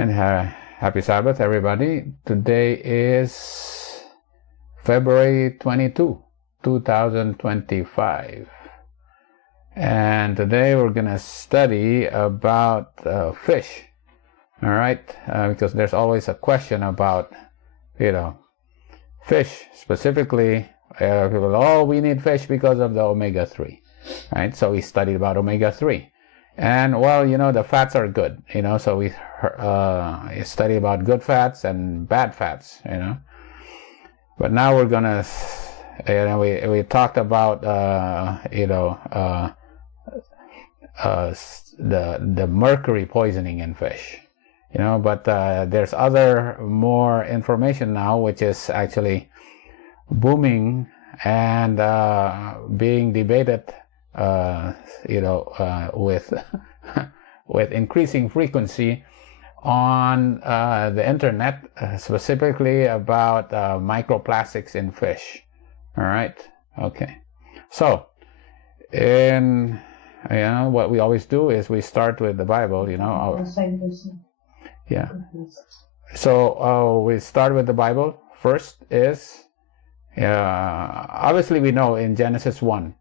And happy Sabbath, everybody. Today is February 22, 2025. And today we're going to study about fish. All right? Because there's always a question about, fish. Specifically, people, we need fish because of the omega-3. Right? So we studied about omega-3. And the fats are good, so we study about good fats and bad fats, But now we're gonna, we talked about, the mercury poisoning in fish, But there's other more information now, which is actually booming and being debated. With increasing frequency on the internet, specifically about microplastics in fish. All right. Okay. So, what we always do is we start with the Bible. Yeah. So we start with the Bible. First is obviously we know in Genesis 1.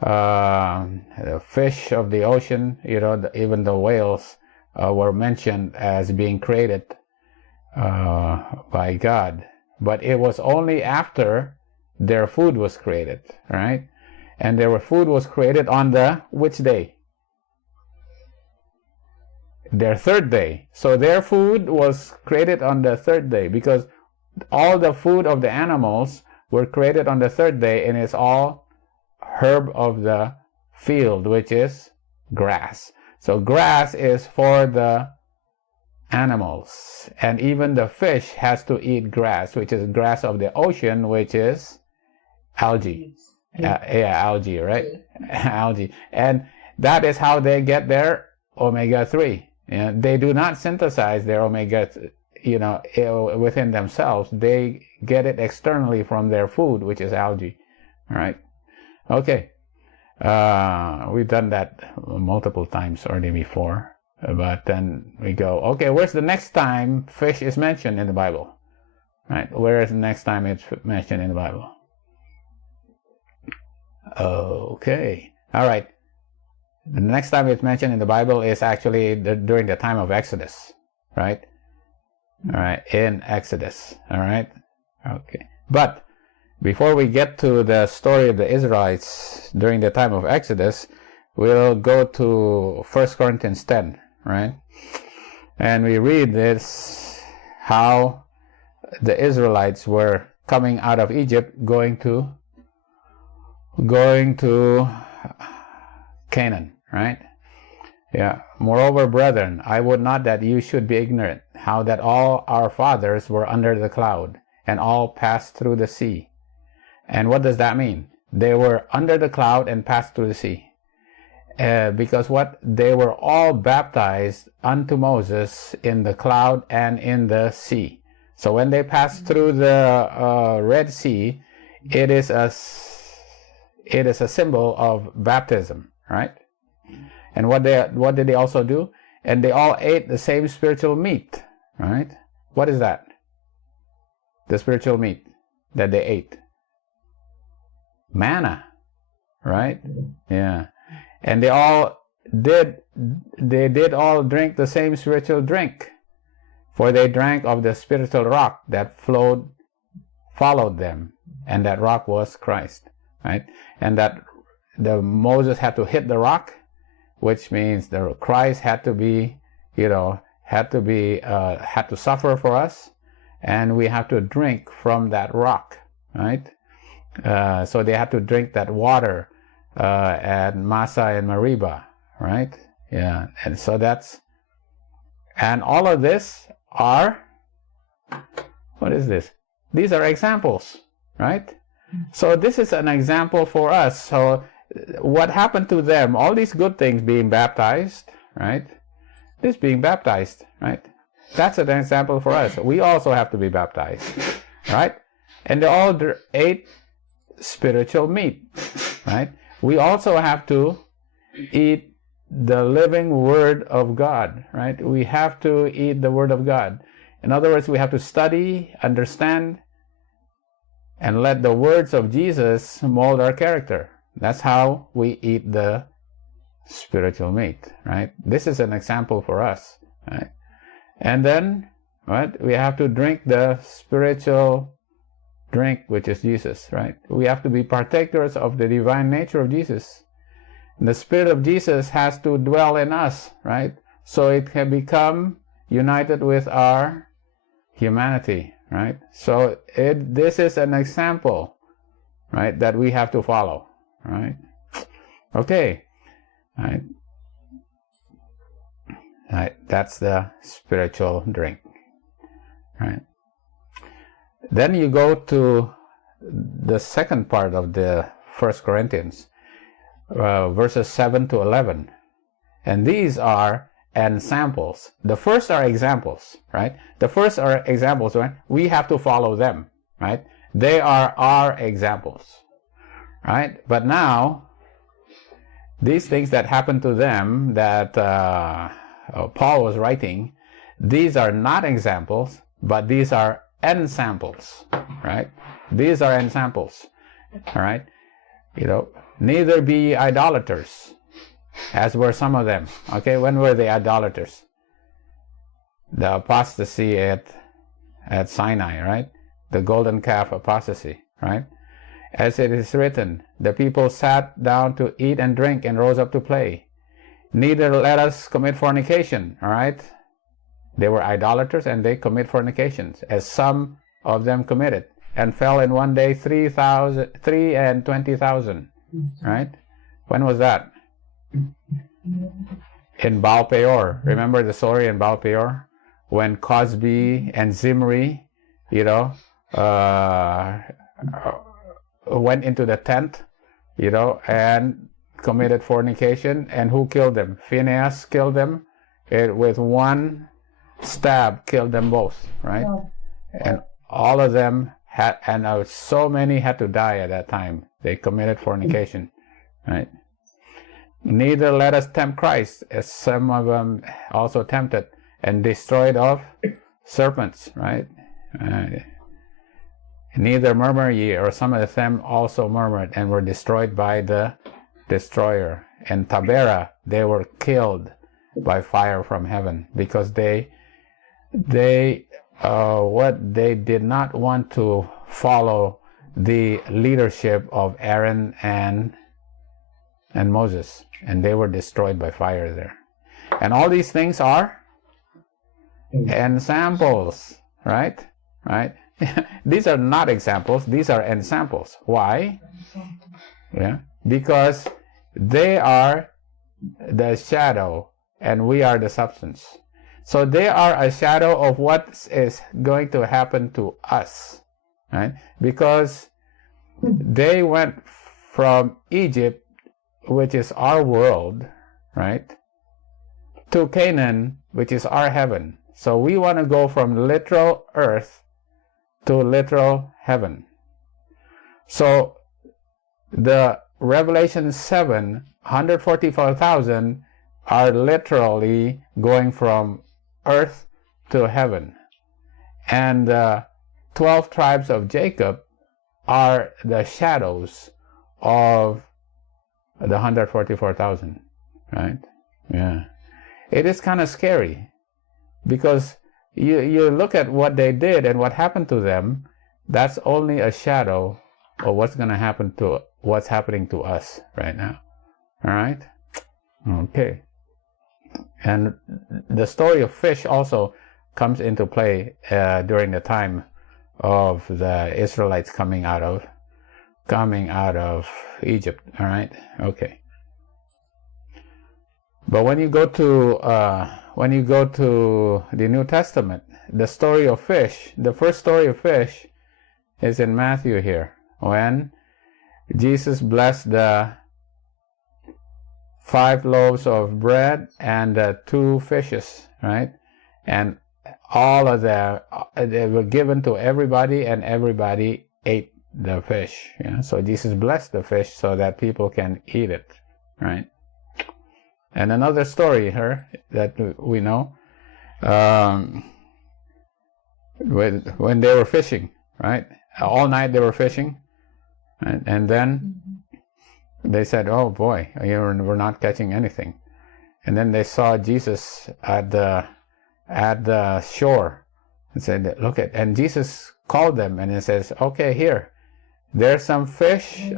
The fish of the ocean, even the whales were mentioned as being created by God. But it was only after their food was created, right? And their food was created on the which day? Their third day. So their food was created on the third day, because all the food of the animals were created on the third day, and it's all herb of the field, which is grass. So grass is for the animals, and even the fish has to eat grass, which is grass of the ocean, which is algae. Algae, right? Algae. And that is how they get their omega-3. They do not synthesize their omega, within themselves. They get it externally from their food, which is algae. All right. Okay, we've done that multiple times already before, but then we go, okay, where's the next time fish is mentioned in the Bible? Right, where is the next time it's mentioned in the Bible? Okay, all right. The next time it's mentioned in the Bible is actually during the time of Exodus, right? All right, in Exodus, all right? Okay, but before we get to the story of the Israelites during the time of Exodus, we'll go to 1 Corinthians 10, right? And we read this, how the Israelites were coming out of Egypt, going to Canaan, right? Yeah. Moreover, brethren, I would not that you should be ignorant, how that all our fathers were under the cloud, and all passed through the sea. And what does that mean? They were under the cloud and passed through the sea. Because they were all baptized unto Moses in the cloud and in the sea. So when they passed through the Red Sea, it is a symbol of baptism, right? And what did they also do? And they all ate the same spiritual meat, right? What is that? The spiritual meat that they ate. Manna, right? Yeah. And they did all drink the same spiritual drink, for they drank of the spiritual rock that followed them, and that rock was Christ, right? And that Moses had to hit the rock, which means the Christ had to suffer for us, and we have to drink from that rock, right? So they had to drink that water at Massa and Meribah, right? Yeah, and so and all of this are, what is this? These are examples, right? So this is an example for us. So what happened to them? All these good things, being baptized, right? This being baptized, right? That's an example for us. We also have to be baptized, right? And they all ate spiritual meat, right? We also have to eat the living Word of God, right? We have to eat the Word of God. In other words, we have to study, understand, and let the words of Jesus mold our character. That's how we eat the spiritual meat, right? This is an example for us, right? And then, right, we have to drink the spiritual drink, which is Jesus, right? We have to be partakers of the divine nature of Jesus. The Spirit of Jesus has to dwell in us, right? So it can become united with our humanity, right? So this is an example, right, that we have to follow, right? Okay, right? Right, that's the spiritual drink, right? Then you go to the second part of the 1 Corinthians, verses 7 to 11. And these are ensamples. The first are examples, right? The first are examples, right? We have to follow them, right? They are our examples, right? But now, these things that happened to them that Paul was writing, these are not examples, but these are ensamples, right? These are ensamples, all right? You know, neither be idolaters, as were some of them. Okay, when were they idolaters? The apostasy at Sinai, right? The golden calf apostasy, right? As it is written, the people sat down to eat and drink and rose up to play. Neither let us commit fornication, all right? They were idolaters and they commit fornications, as some of them committed, and fell in one day 320,000, right? When was that? In Baal Peor. Remember the story in Baal Peor? When Cosby and Zimri, you know, went into the tent, you know, and committed fornication. And who killed them? Phinehas killed them. With one stab, killed them both, right? And all of them had, and so many had to die at that time. They committed fornication, right? Neither let us tempt Christ, as some of them also tempted and destroyed of serpents, right? Neither murmur ye, or some of them also murmured and were destroyed by the destroyer. In Taberah they were killed by fire from heaven, because they did not want to follow the leadership of Aaron and Moses, and they were destroyed by fire there. And all these things are ensamples, right? Right? These are not examples, these are ensamples. Why? Yeah, because they are the shadow and we are the substance. So they are a shadow of what is going to happen to us, right? Because they went from Egypt, which is our world, right, to Canaan, which is our heaven. So we want to go from literal earth to literal heaven. So the Revelation 7, 144,000 are literally going from earth to heaven. And the 12 tribes of Jacob are the shadows of the 144,000, right? Yeah. It is kind of scary, because you look at what they did and what happened to them. That's only a shadow of what's going to happen to what's happening to us right now. All right? Okay. And the story of fish also comes into play during the time of the Israelites coming out of Egypt. All right? Okay. But when you go to the New Testament, the story of fish, the first story of fish is in Matthew here, when Jesus blessed the 5 loaves of bread and 2 fishes, right? And all of them, they were given to everybody, and everybody ate the fish. Yeah? So Jesus blessed the fish so that people can eat it, right? And another story here that we know, when they were fishing, right? All night they were fishing, and then they said, "Oh boy, we're not catching anything." And then they saw Jesus at the shore and said, "Look at," and Jesus called them and he says, "Okay, here, there's some fish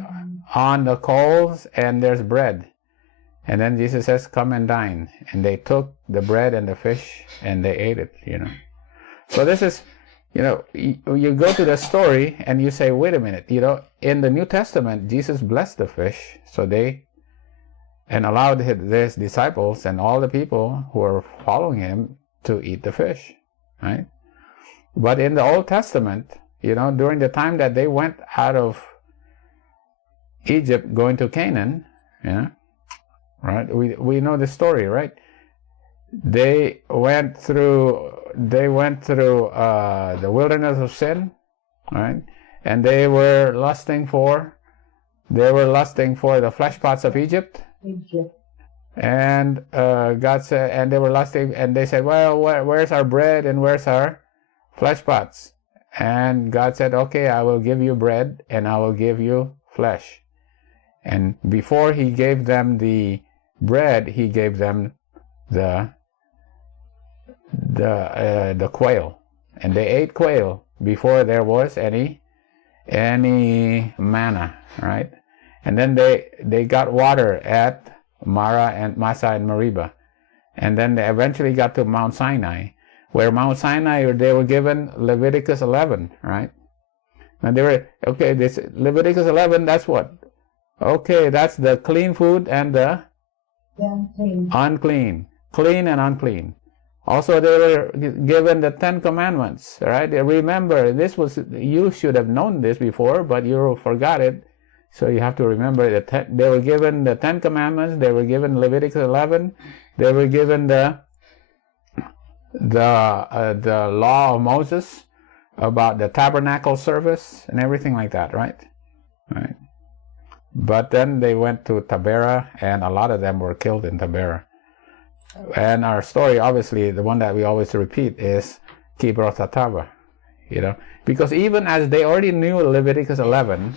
on the coals and there's bread." And then Jesus says, "Come and dine." And they took the bread and the fish and they ate it, So this is, you go to the story and you say, wait a minute, in the New Testament, Jesus blessed the fish, and allowed his disciples and all the people who are following him to eat the fish, right? But in the Old Testament, during the time that they went out of Egypt going to Canaan, right? We know the story, right? They went through the wilderness of sin, right? And they were lusting for the flesh pots of Egypt. And God said, and they were lusting, and they said, "Well, where's our bread and where's our flesh pots?" And God said, "Okay, I will give you bread and I will give you flesh." And before he gave them the bread, he gave them the quail, and they ate quail before there was any manna, right? And then they got water at Massa and Meribah, and then they eventually got to Mount Sinai, where Mount Sinai they were given Leviticus 11, right? And they were, okay, this Leviticus 11, that's what? Okay, that's the clean food and the unclean, clean and unclean. Also, they were given the 10 Commandments, right? Remember, you should have known this before, but you forgot it. So you have to remember that they were given the 10 Commandments. They were given Leviticus 11. They were given the law of Moses about the tabernacle service and everything like that, right? Right. But then they went to Taberah, and a lot of them were killed in Taberah. And our story, obviously, the one that we always repeat is Kibroth Hattaavah, because even as they already knew Leviticus 11,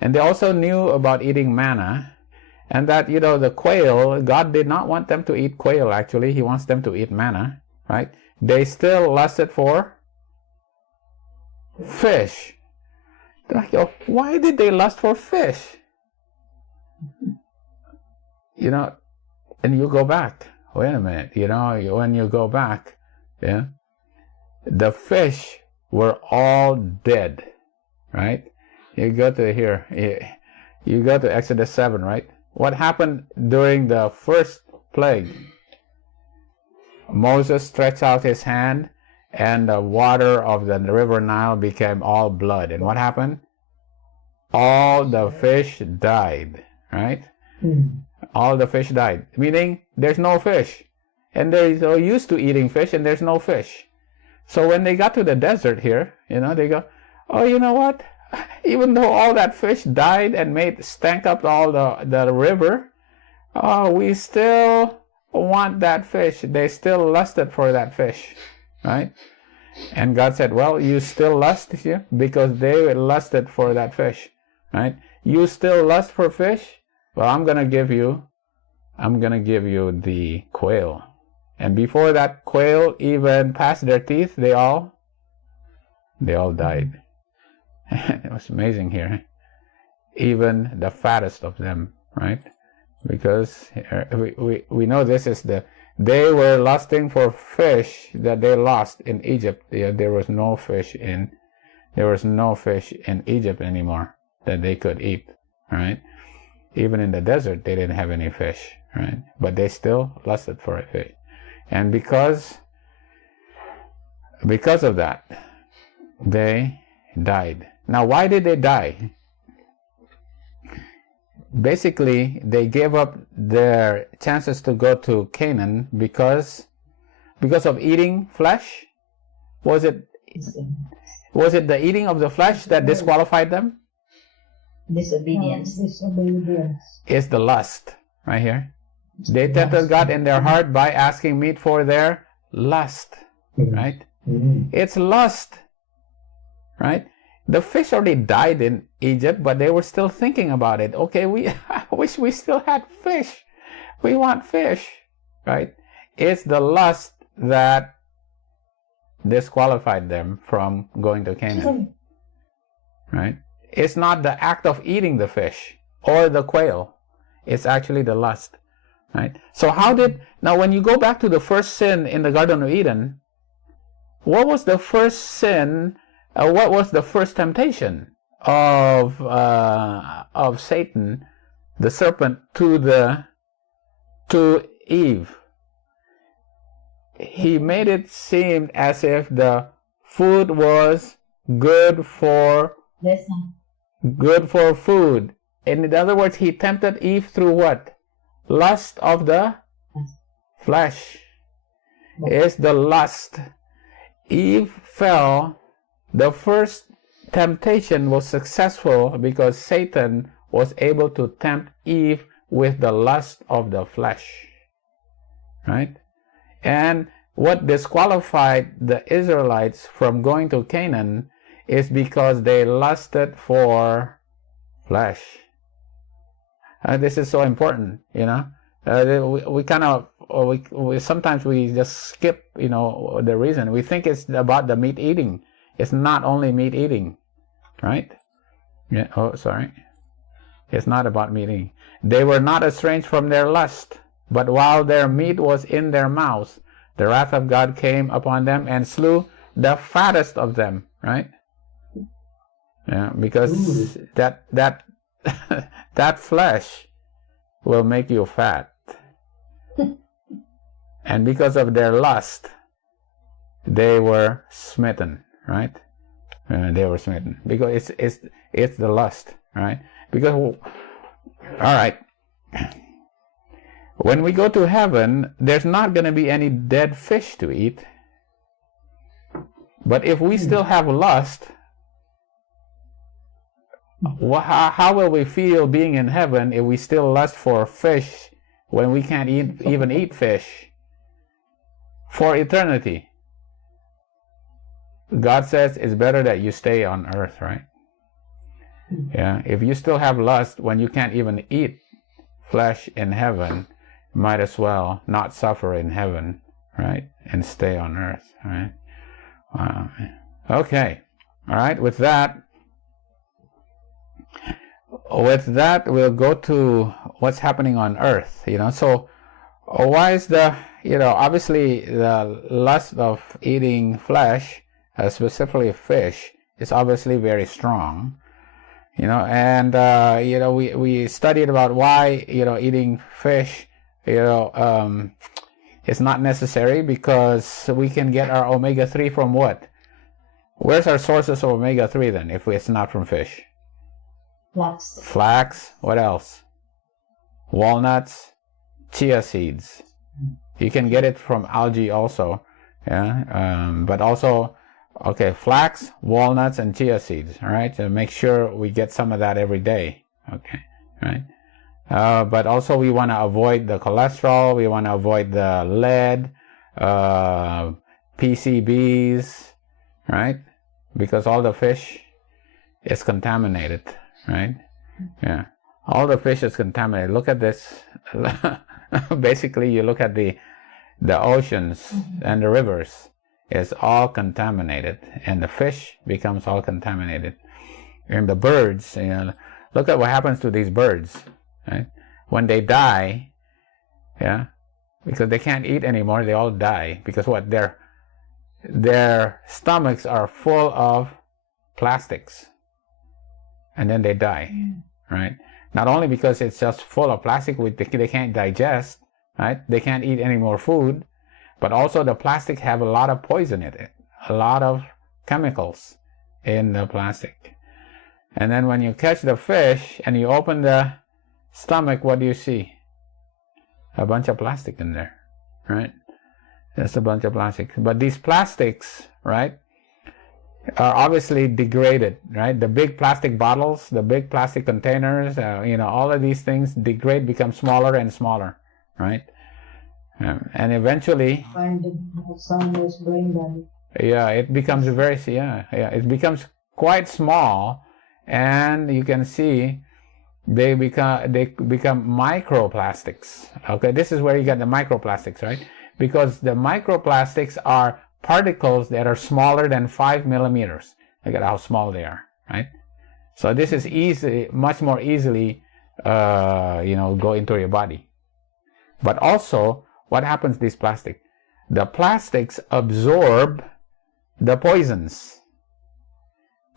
and they also knew about eating manna, and that, the quail, God did not want them to eat quail, actually. He wants them to eat manna, right? They still lusted for fish. Why did they lust for fish? And you go back. Wait a minute, when you go back, the fish were all dead, right? You go to here, you go to Exodus 7, right? What happened during the first plague? Moses stretched out his hand, and the water of the river Nile became all blood. And what happened? All the fish died, right? All the fish died, meaning there's no fish. And they're so used to eating fish, and there's no fish. So when they got to the desert here, they go, "Oh, you know what? Even though all that fish died and stank up all the river, we still want that fish." They still lusted for that fish, right? And God said, "Well, you still lust here because they lusted for that fish, right? You still lust for fish? Well, I'm gonna give you the quail." And before that quail even passed their teeth, they all died. It was amazing here. Even the fattest of them, right? Because we know this is they were lusting for fish that they lost in Egypt. There was no fish in Egypt anymore that they could eat, right? Even in the desert, they didn't have any fish, right? But they still lusted for a fish. And because of that, they died. Now, why did they die? Basically, they gave up their chances to go to Canaan because of eating flesh. Was it the eating of the flesh that disqualified them? Disobedience. It's the lust right here. They tempted God in their heart by asking meat for their lust, right? It's lust, right? The fish already died in Egypt, but they were still thinking about it. Okay, I wish we still had fish. We want fish, right? It's the lust that disqualified them from going to Canaan, right? It's not the act of eating the fish or the quail. It's actually the lust, right? So now when you go back to the first sin in the Garden of Eden, what was the first sin? What was the first temptation of Satan, the serpent, to Eve? He made it seem as if the food was good for food. In other words, he tempted Eve through what? Lust of the flesh. It's the lust. Eve fell. The first temptation was successful because Satan was able to tempt Eve with the lust of the flesh, right? And what disqualified the Israelites from going to Canaan is because they lusted for flesh. This is so important, you know. We sometimes we just skip, you know, the reason. We think it's about the meat eating. It's not only meat eating, right? Yeah. Oh, sorry. It's not about meat eating. They were not estranged from their lust, but while their meat was in their mouths, the wrath of God came upon them and slew the fattest of them, right? Yeah, because that flesh will make you fat. And because of their lust, they were smitten, right? They were smitten because it's the lust, right? Because, all right, when we go to heaven, there's not going to be any dead fish to eat. But if we still have lust, how will we feel being in heaven if we still lust for fish when we can't even eat fish for eternity? God says it's better that you stay on earth, right? Yeah. If you still have lust when you can't even eat flesh in heaven, might as well not suffer in heaven, right? And stay on earth, right? Wow. Okay. All right. With that, we'll go to what's happening on earth, you know. So why is obviously the lust of eating flesh, specifically fish, is obviously very strong, you know. And we studied about why eating fish is not necessary, because we can get our omega-3 from what? Where's our sources of omega-3 then if it's not from fish? Flax. What else? Walnuts, chia seeds. You can get it from algae also, yeah. But also, okay, flax, walnuts, and chia seeds. All right, so make sure we get some of that every day. Okay, right. But also we want to avoid the cholesterol. We want to avoid the lead, PCBs, right? Because all the fish is contaminated, right? Yeah, all the fish is contaminated. Look at this. Basically, you look at the oceans and the rivers. It's all contaminated, and the fish becomes all contaminated. And the birds, look at what happens to these birds, right? When they die, yeah, because they can't eat anymore, they all die because what? Their stomachs are full of plastics, and then they die, right? Not only because it's just full of plastic, they can't digest, right? They can't eat any more food, but also the plastic have a lot of poison in it, a lot of chemicals in the plastic. And then when you catch the fish and you open the stomach, what do you see? A bunch of plastic in there, right? There's a bunch of plastic. But these plastics, right, are obviously degraded, right? The big plastic bottles, the big plastic containers, all of these things degrade, become smaller and smaller, right? And eventually, it becomes it becomes quite small, and you can see they become microplastics. Okay, this is where you get the microplastics, right? Because the microplastics are particles that are smaller than 5 millimeters. Look at how small they are, right? So this is much more easily, go into your body. But also, what happens to this plastic? The plastics absorb the poisons,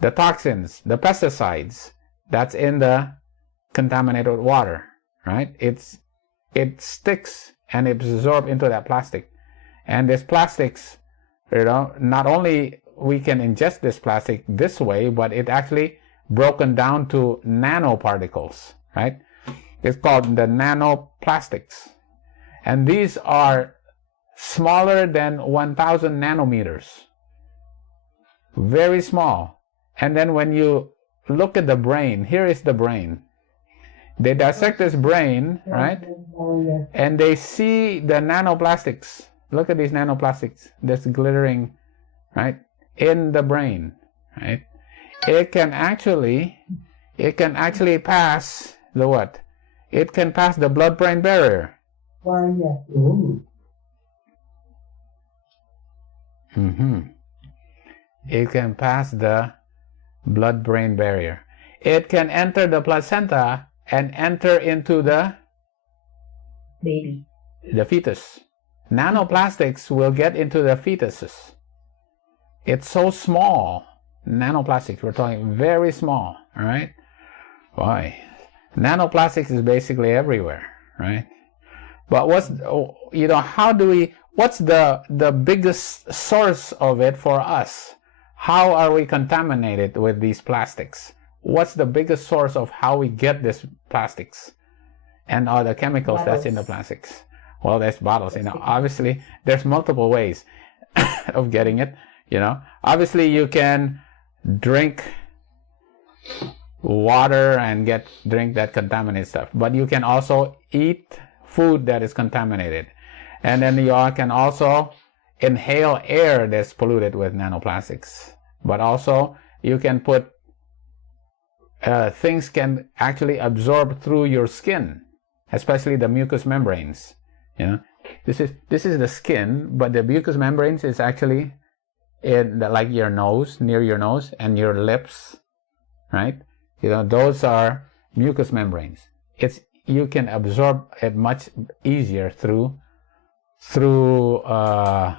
the toxins, the pesticides that's in the contaminated water, right? It sticks and it absorbs into that plastic. And this plastics, not only we can ingest this plastic this way, but it actually broken down to nanoparticles, right? It's called the nanoplastics. And these are smaller than 1,000 nanometers. Very small. And then when you look at the brain, here is the brain. They dissect this brain, right? And they see the nanoplastics. Look at these nanoplastics that's glittering, right? In the brain, right? It can actually pass the what? It can pass the blood-brain barrier. It can pass the blood-brain barrier. It can enter the placenta and enter into the baby, the fetus. Nanoplastics will get into the fetuses. It's so small. Nanoplastics, we're talking very small, all right? Why? Nanoplastics is basically everywhere, right? But what's the biggest source of it for us? How are we contaminated with these plastics? What's the biggest source of how we get these plastics and all the chemicals that's in the plastics? Well, there's bottles, obviously there's multiple ways of getting it, Obviously you can drink water and drink that contaminated stuff, but you can also eat food that is contaminated, and then you can also inhale air that's polluted with nanoplastics. But also you can put things can actually absorb through your skin, especially the mucous membranes. This is the skin, but the mucous membranes is actually in like your nose, near your nose and your lips, right? Those are mucous membranes. You can absorb it much easier through the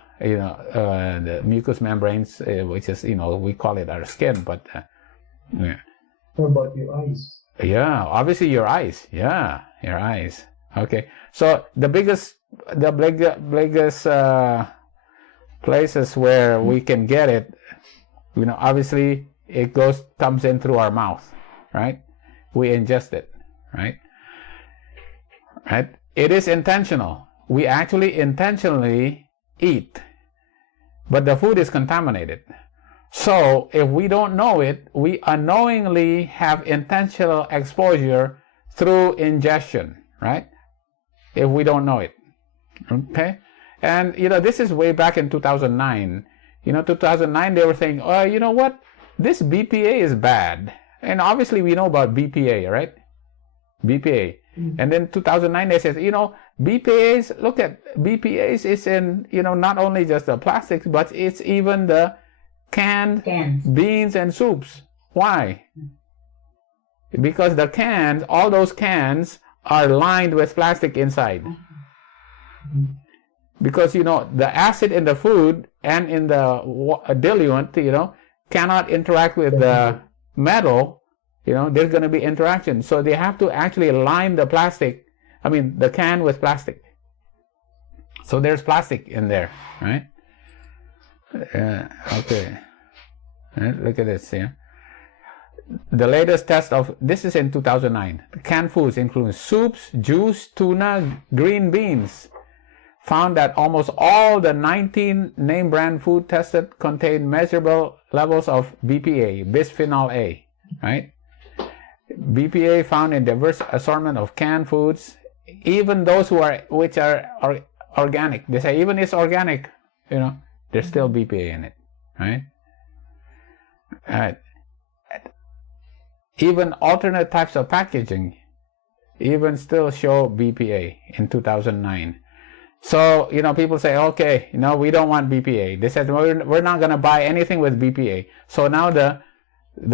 mucous membranes, which is we call it our skin, but yeah. What about your eyes? Yeah, obviously your eyes. Yeah, your eyes. Okay, so the biggest places where we can get it, obviously it comes in through our mouth, right? We ingest it, right? It is intentional. We actually intentionally eat, but the food is contaminated. So if we don't know it, we unknowingly have intentional exposure through ingestion, right? If we don't know it, okay? And, this is way back in 2009. 2009, they were saying, oh, you know what? This BPA is bad. And obviously we know about BPA, right? BPA. Mm-hmm. And then 2009, they said, BPAs, look at BPAs is in, not only just the plastics, but it's even the canned beans and soups. Why? Because the cans, all those cans are lined with plastic inside. Because, the acid in the food and in the diluent, cannot interact with the metal. There's going to be interaction. So they have to actually line the the can with plastic. So there's plastic in there, right? Okay. Look at this here. The latest test of, this is in 2009. Canned foods include soups, juice, tuna, green beans. Found that almost all the 19 name brand food tested contain measurable levels of BPA, bisphenol A, right? BPA found in diverse assortment of canned foods even those which are organic, they say even it's organic, there's still BPA in it, right? Even alternate types of packaging even still show BPA in 2009. So, people say, okay, we don't want BPA. They said, we're not going to buy anything with BPA. So now the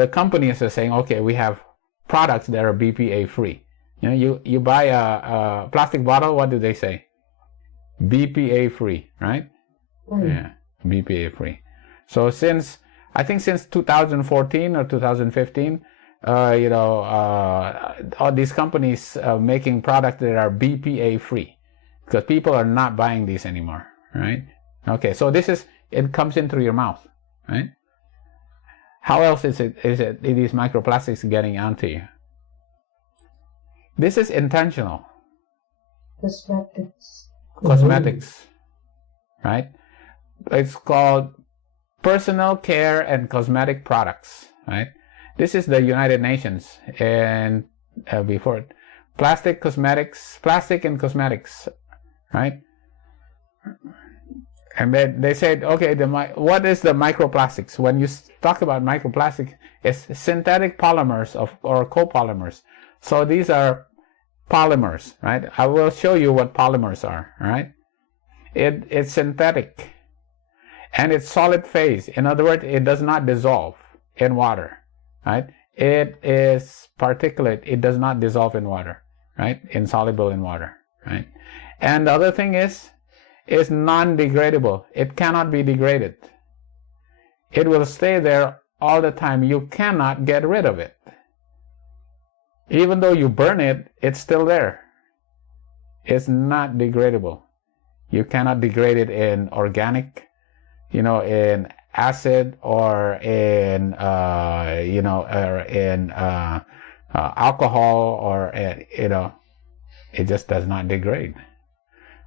companies are saying, okay, we have products that are BPA free. You buy a plastic bottle, what do they say? BPA free, right? Yeah, BPA free. So I think since 2014 or 2015, all these companies making products that are BPA free, because people are not buying these anymore, right? Okay, so it comes in through your mouth, right? How else is these microplastics getting onto you? This is intentional. Cosmetics, right? It's called personal care and cosmetic products, right? This is the United Nations, and before it, plastic and cosmetics, right? And they said, okay, what is the microplastics? When you talk about microplastics, it's synthetic polymers or copolymers. So these are polymers, right? I will show you what polymers are, right? It's synthetic, and it's solid phase. In other words, it does not dissolve in water, right? It is particulate. It does not dissolve in water, right? Insoluble in water, right? And the other thing is non-degradable. It cannot be degraded. It will stay there all the time. You cannot get rid of it. Even though you burn it, it's still there. It's not degradable. You cannot degrade it in organic, in acid, or in alcohol, or it just does not degrade.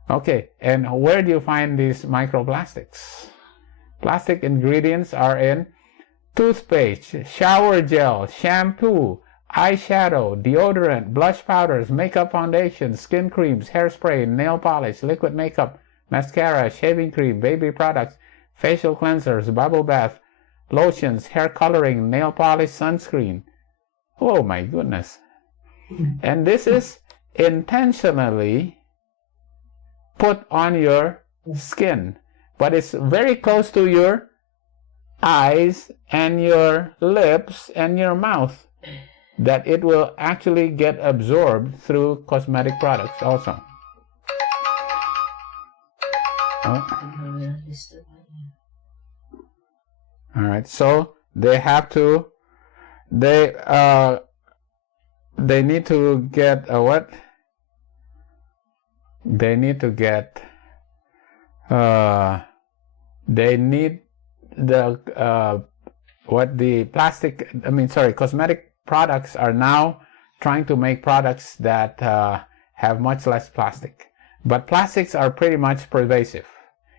Okay, and where do you find these microplastics? Plastic ingredients are in toothpaste, shower gel, shampoo, eyeshadow, deodorant, blush powders, makeup foundations, skin creams, hairspray, nail polish, liquid makeup, mascara, shaving cream, baby products, facial cleansers, bubble bath, lotions, hair coloring, nail polish, sunscreen. Oh my goodness. And this is intentionally put on your skin, but it's very close to your eyes and your lips and your mouth, that it will actually get absorbed through cosmetic products also. All right, so they need to get what? They need to get they need cosmetic products are now trying to make products that have much less plastic. But plastics are pretty much pervasive.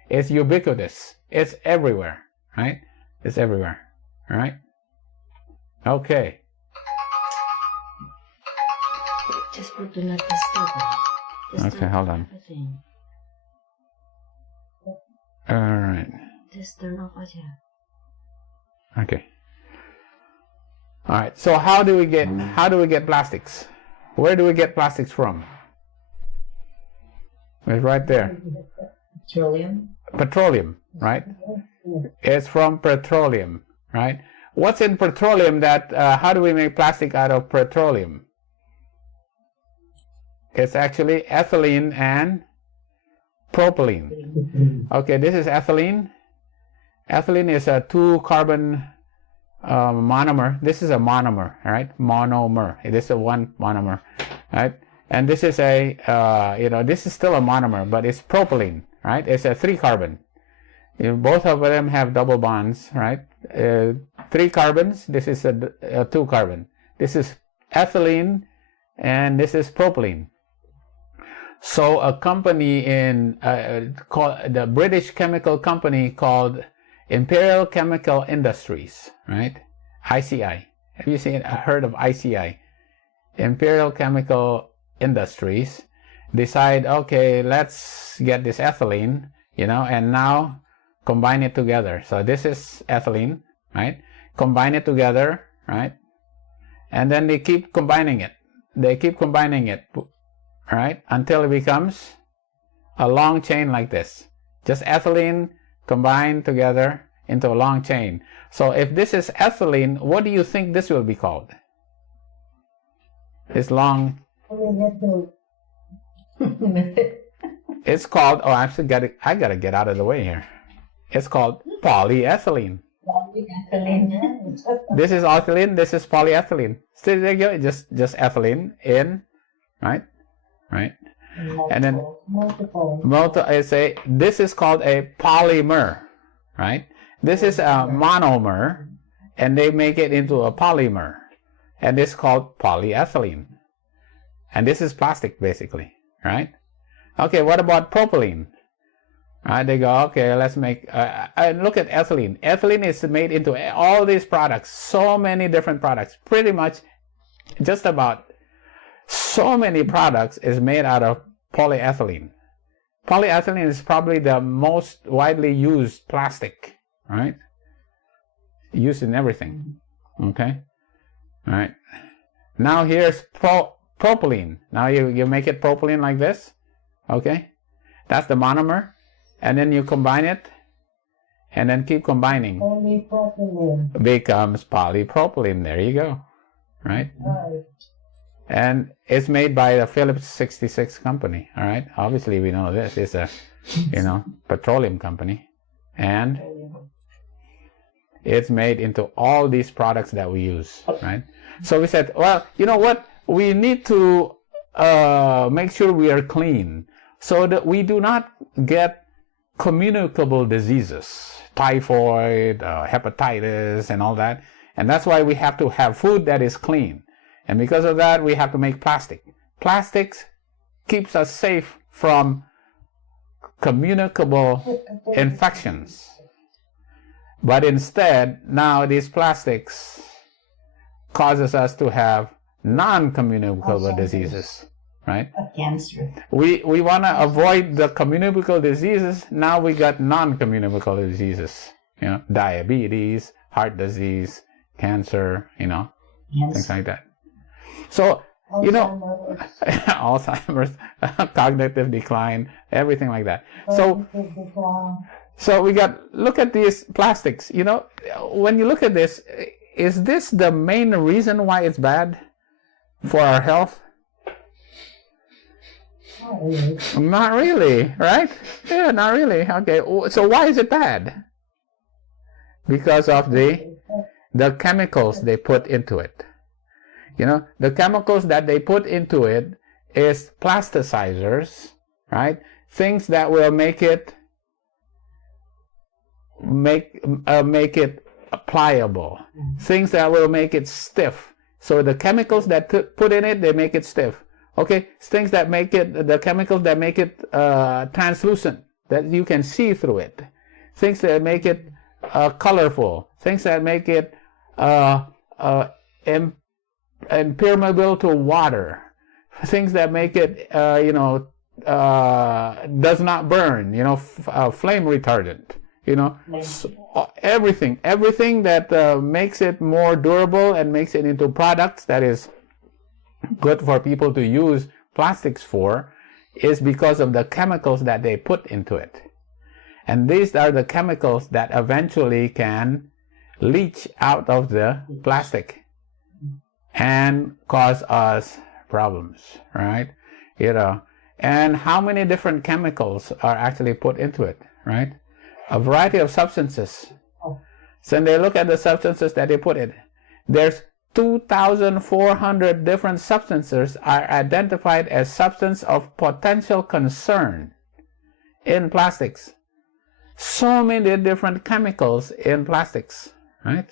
It's ubiquitous. It's everywhere, right? It's everywhere, all right? Okay. Just put do not disturb. Okay, hold on. All right. Just turn off aja. Okay. All right. So how do we get plastics? Where do we get plastics from? It's right there. Petroleum, right? It's from petroleum, right? What's in petroleum how do we make plastic out of petroleum? It's actually ethylene and propylene. Okay, this is ethylene. Ethylene is a 2-carbon monomer. This is a monomer, right? Monomer. This is a 1 monomer, right? And this is this is still a monomer, but it's propylene, right? It's a 3-carbon. Both of them have double bonds, right? 3 carbons. This is a 2-carbon. This is ethylene, and this is propylene. So a company called the British chemical company called Imperial Chemical Industries, right? ICI. Have you heard of ICI? Imperial Chemical Industries. decide, okay, let's get this ethylene, and now combine it together. So this is ethylene, right? Combine it together, right? And then they keep combining it. They keep combining it, right? Until it becomes a long chain like this. Just ethylene combined together into a long chain. So if this is ethylene, what do you think this will be called? This long... It's called, I gotta get out of the way here. It's called polyethylene. This is ethylene, this is polyethylene. So there you go, just ethylene in, right? And then this is called a polymer, right? This is a monomer, and they make it into a polymer, and this is called polyethylene. And this is plastic, basically, right? Okay, what about propylene? Right, they go, okay, let's make, and look at ethylene. Ethylene is made into all these products, so many different products. Pretty much, just about so many products is made out of polyethylene. Polyethylene is probably the most widely used plastic, right? Used in everything, okay? All right. Now here's propylene. Now you make it propylene like this, okay? That's the monomer. And then you combine it, and then keep combining. Polypropylene. Becomes polypropylene. There you go, right? And it's made by the Phillips 66 company. All right. Obviously, we know this is a, petroleum company, and it's made into all these products that we use, right? So we said, well, you know what? We need to make sure we are clean, so that we do not get communicable diseases, typhoid, hepatitis, and all that. And that's why we have to have food that is clean. And because of that, we have to make plastic. Plastics keeps us safe from communicable infections. But instead, now these plastics causes us to have non-communicable diseases. Right? Cancer. We want to avoid the communicable diseases. Now we got non-communicable diseases. Diabetes, heart disease, cancer, things like that. So, Alzheimer's, cognitive decline, everything like that. So we look at these plastics. When you look at this, is this the main reason why it's bad for our health? Not really, right? Yeah, not really. Okay, so why is it bad? Because of the chemicals they put into it. The chemicals that they put into it is plasticizers, right? Things that will make it pliable. Things that will make it stiff. So the chemicals that put in it, they make it stiff. Okay, things that make it, the chemicals that make it translucent, that you can see through it. Things that make it colorful. Things that make it impermeable to water. Things that make it, does not burn, flame retardant. So everything that makes it more durable and makes it into products that is good for people to use plastics for is because of the chemicals that they put into it. And these are the chemicals that eventually can leach out of the plastic and cause us problems, right? And how many different chemicals are actually put into it, right? A variety of substances. So when they look at the substances that they put in, there's 2,400 different substances are identified as substance of potential concern in plastics. So many different chemicals in plastics, right?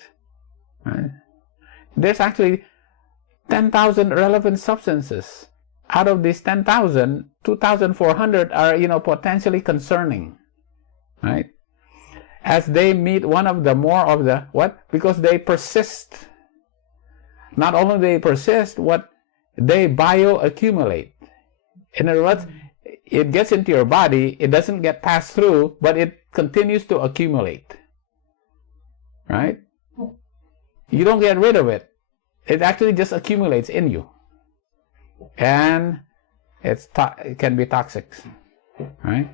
There's actually 10,000 relevant substances. Out of these 10,000, 2,400 are, potentially concerning, right? As they meet one of the more of the, what? Because they persist. Not only they persist, what they bioaccumulate. In other words, it gets into your body, it doesn't get passed through, but it continues to accumulate. Right? You don't get rid of it. It actually just accumulates in you. And it can be toxic. Right?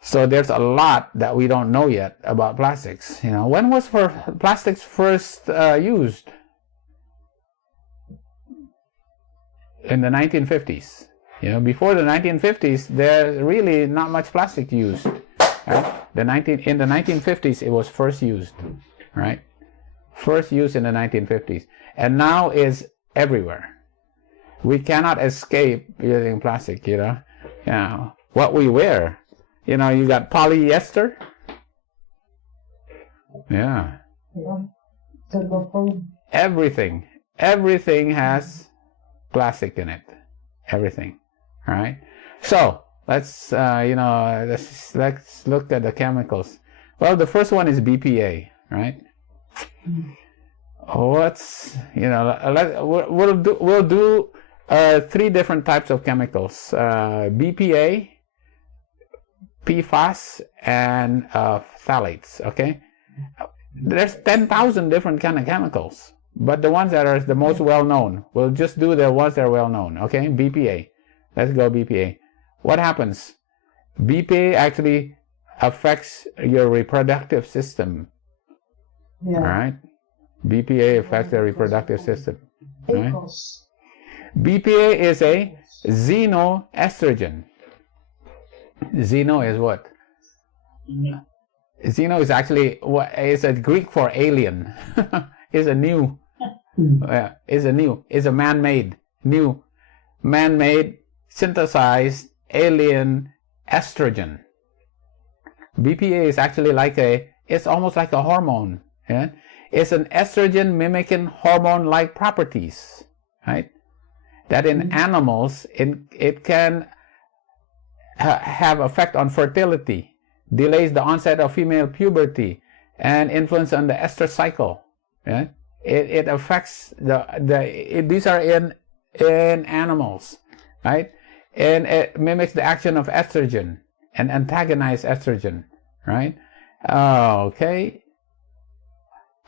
So there's a lot that we don't know yet about plastics. You know, when was plastics first used? In the 1950s. You know, before the 1950s, there's really not much plastic used. Right? In the 1950s, it was first used. Right? First used in the 1950s. And now is everywhere. We cannot escape using plastic, you know. Yeah. What we wear. You know, you got polyester. Yeah. Everything has plastic in it. Everything. All right. So let's let's look at the chemicals. Well, the first one is BPA. Right. We'll do 3 different types of chemicals. BPA, PFAS, and phthalates. Okay. There's 10,000 different kind of chemicals, but the ones that are the most well known, we'll just do the ones that are well known. Okay. BPA. Let's go BPA. What happens? BPA actually affects your reproductive system. Yeah. All right. BPA affects the reproductive system. Right? BPA is a xenoestrogen. Xeno is what? Xeno is actually what is a Greek for alien. Is a new. Is a man-made, new, man-made, synthesized alien estrogen. BPA is actually it's almost like a hormone. Yeah? It's an estrogen mimicking hormone-like properties, right? That in animals, it can have effect on fertility, delays the onset of female puberty, and influence on the ester cycle. Yeah? It affects these are in animals, right? And it mimics the action of estrogen and antagonize estrogen, right? Okay.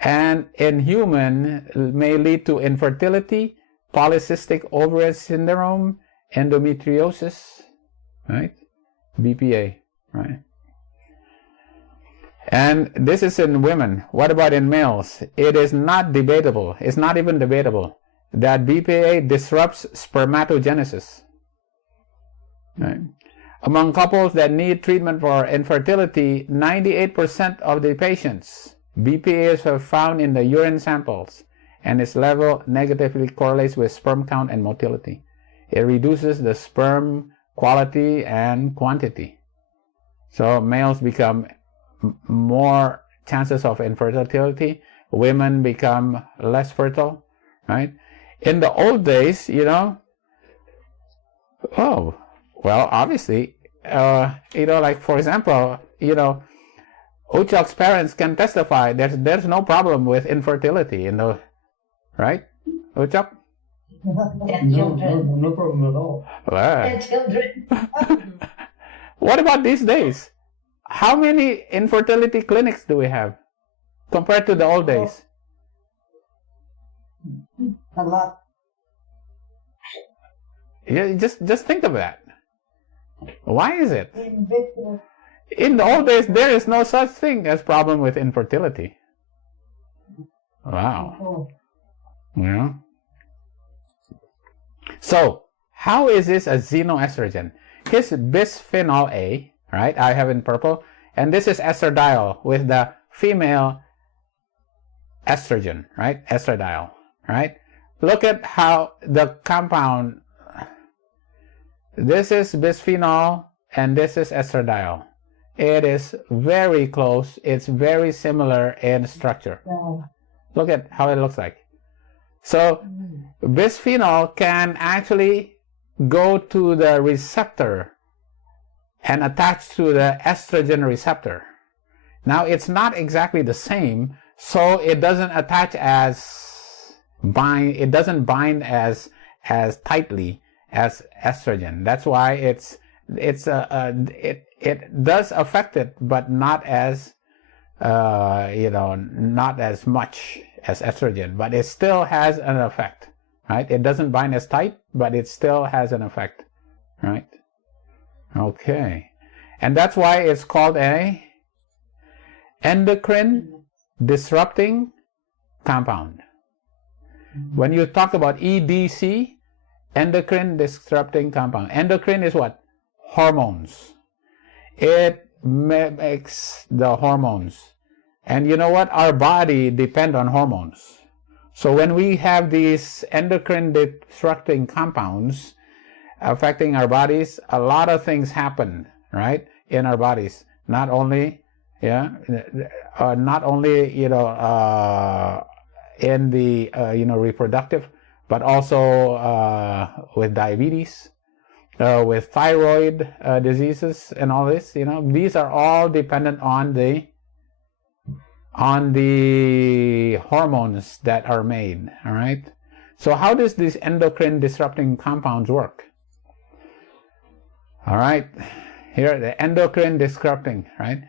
And in human, may lead to infertility, polycystic ovary syndrome, endometriosis, right? BPA, right? And this is in women. What about in males? It is not debatable. It's not even debatable that BPA disrupts spermatogenesis. Right? Among couples that need treatment for infertility, 98% of the patients, BPA are found in the urine samples, and its level negatively correlates with sperm count and motility. It reduces the sperm quality and quantity. So males become more chances of infertility. Women become less fertile, right? In the old days, obviously, like for example, Ochak's parents can testify there's no problem with infertility, right? Ochak? No problem at all. Well. Children. What about these days? How many infertility clinics do we have compared to the old days? A lot. Yeah, just think of that. Why is it? In the old days, there is no such thing as problem with infertility. Wow. Yeah. So, how is this a xenoestrogen? Here's bisphenol A, right? I have in purple. And this is estradiol with the female estrogen, right? Estradiol, right? Look at how the compound, this is bisphenol and this is estradiol. It is very close. It's very similar in structure. Look at how it looks like. So bisphenol can actually go to the receptor and attach to the estrogen receptor. Now it's not exactly the same, so it doesn't attach as it doesn't bind as tightly as estrogen. That's why it does affect it, but not as not as much as estrogen, but it still has an effect, right? It doesn't bind as tight, but it still has an effect, right? Okay, and that's why it's called a endocrine disrupting compound. When you talk about EDC, endocrine disrupting compound. Endocrine is what? Hormones. It makes the hormones. And you know what? Our body depends on hormones. So when we have these endocrine disrupting compounds affecting our bodies, a lot of things happen, right, in our bodies. Not only, in the reproductive, but also with diabetes, with thyroid diseases and all this. These are all dependent on the hormones that are made. All right. So how does these endocrine disrupting compounds work? All right. Here, the endocrine disrupting, right?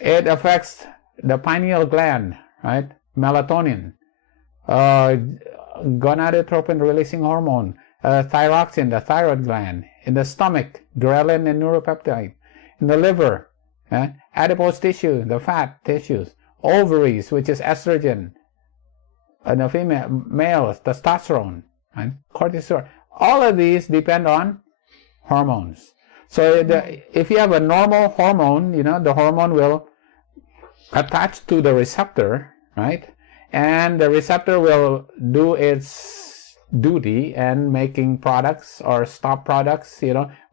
It affects the pineal gland, right? Melatonin, gonadotropin releasing hormone, thyroxine, the thyroid gland, in the stomach, ghrelin and neuropeptide, in the liver, adipose tissue, the fat tissues, ovaries, which is estrogen, and the males, testosterone, and cortisol. All of these depend on hormones. So if you have a normal hormone, the hormone will attach to the receptor, right? And the receptor will do its duty and making products or stop products,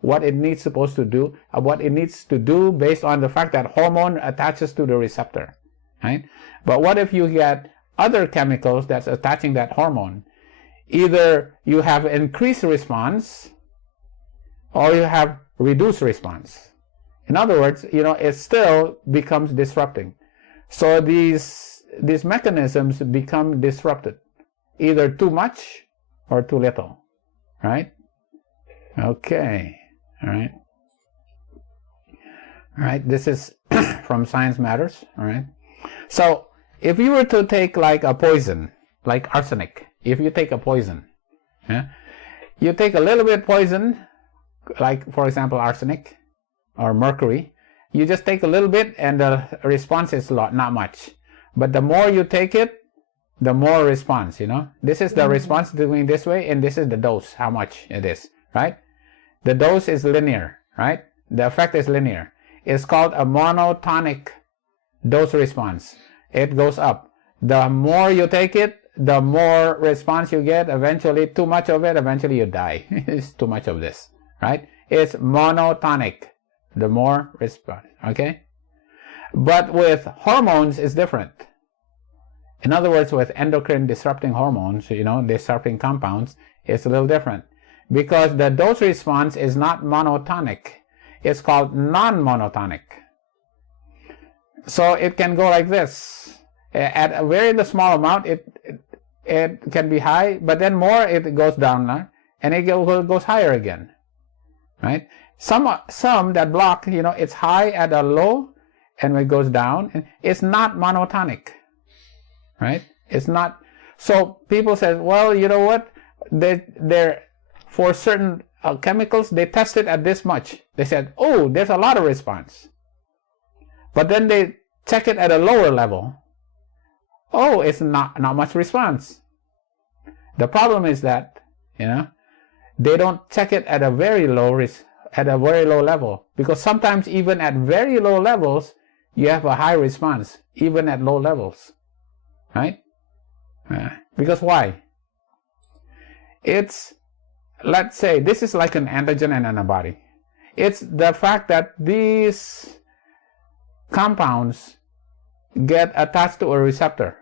what it needs supposed to do, what it needs to do based on the fact that hormone attaches to the receptor, right? But what if you get other chemicals that's attaching that hormone? Either you have increased response or you have reduced response. In other words, it still becomes disrupting. So these mechanisms become disrupted, either too much or too little, right? Okay, all right. All right, this is from Science Matters, all right? So if you were to take like a poison, like arsenic, if you take a poison, you take a little bit poison, like for example arsenic or mercury, you just take a little bit and the response is not much. But the more you take it, the more response, This is the response doing this way, and this is the dose, how much it is, right? The dose is linear, right? The effect is linear. It's called a monotonic dose response. It goes up. The more you take it, the more response you get. Eventually, too much of it, eventually you die. It's too much of this, right? It's monotonic. The more response, okay? But with hormones, it's different. In other words, with endocrine disrupting hormones, disrupting compounds, it's a little different. Because the dose response is not monotonic. It's called non-monotonic. So it can go like this. At a very small amount, it can be high, but then more it goes down, and it goes higher again, right? Some that block, it's high at a low, and when it goes down, and it's not monotonic, right? It's not. So people say, well, you know what? They're for certain chemicals, they tested at this much. They said, oh, there's a lot of response. But then they check it at a lower level. Oh, it's not much response. The problem is that, they don't check it at a very low level, because sometimes even at very low levels, you have a high response, even at low levels, right? Because why? It's, let's say, this is like an antigen and antibody. It's the fact that these compounds get attached to a receptor.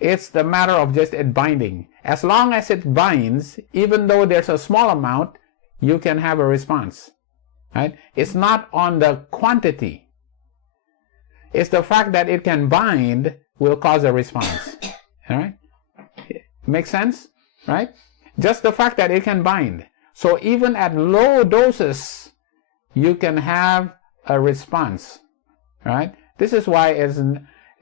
It's the matter of just it binding. As long as it binds, even though there's a small amount, you can have a response, right? It's not on the quantity. It's the fact that it can bind will cause a response, all right? Makes sense, right? Just the fact that it can bind. So even at low doses, you can have a response, right? This is why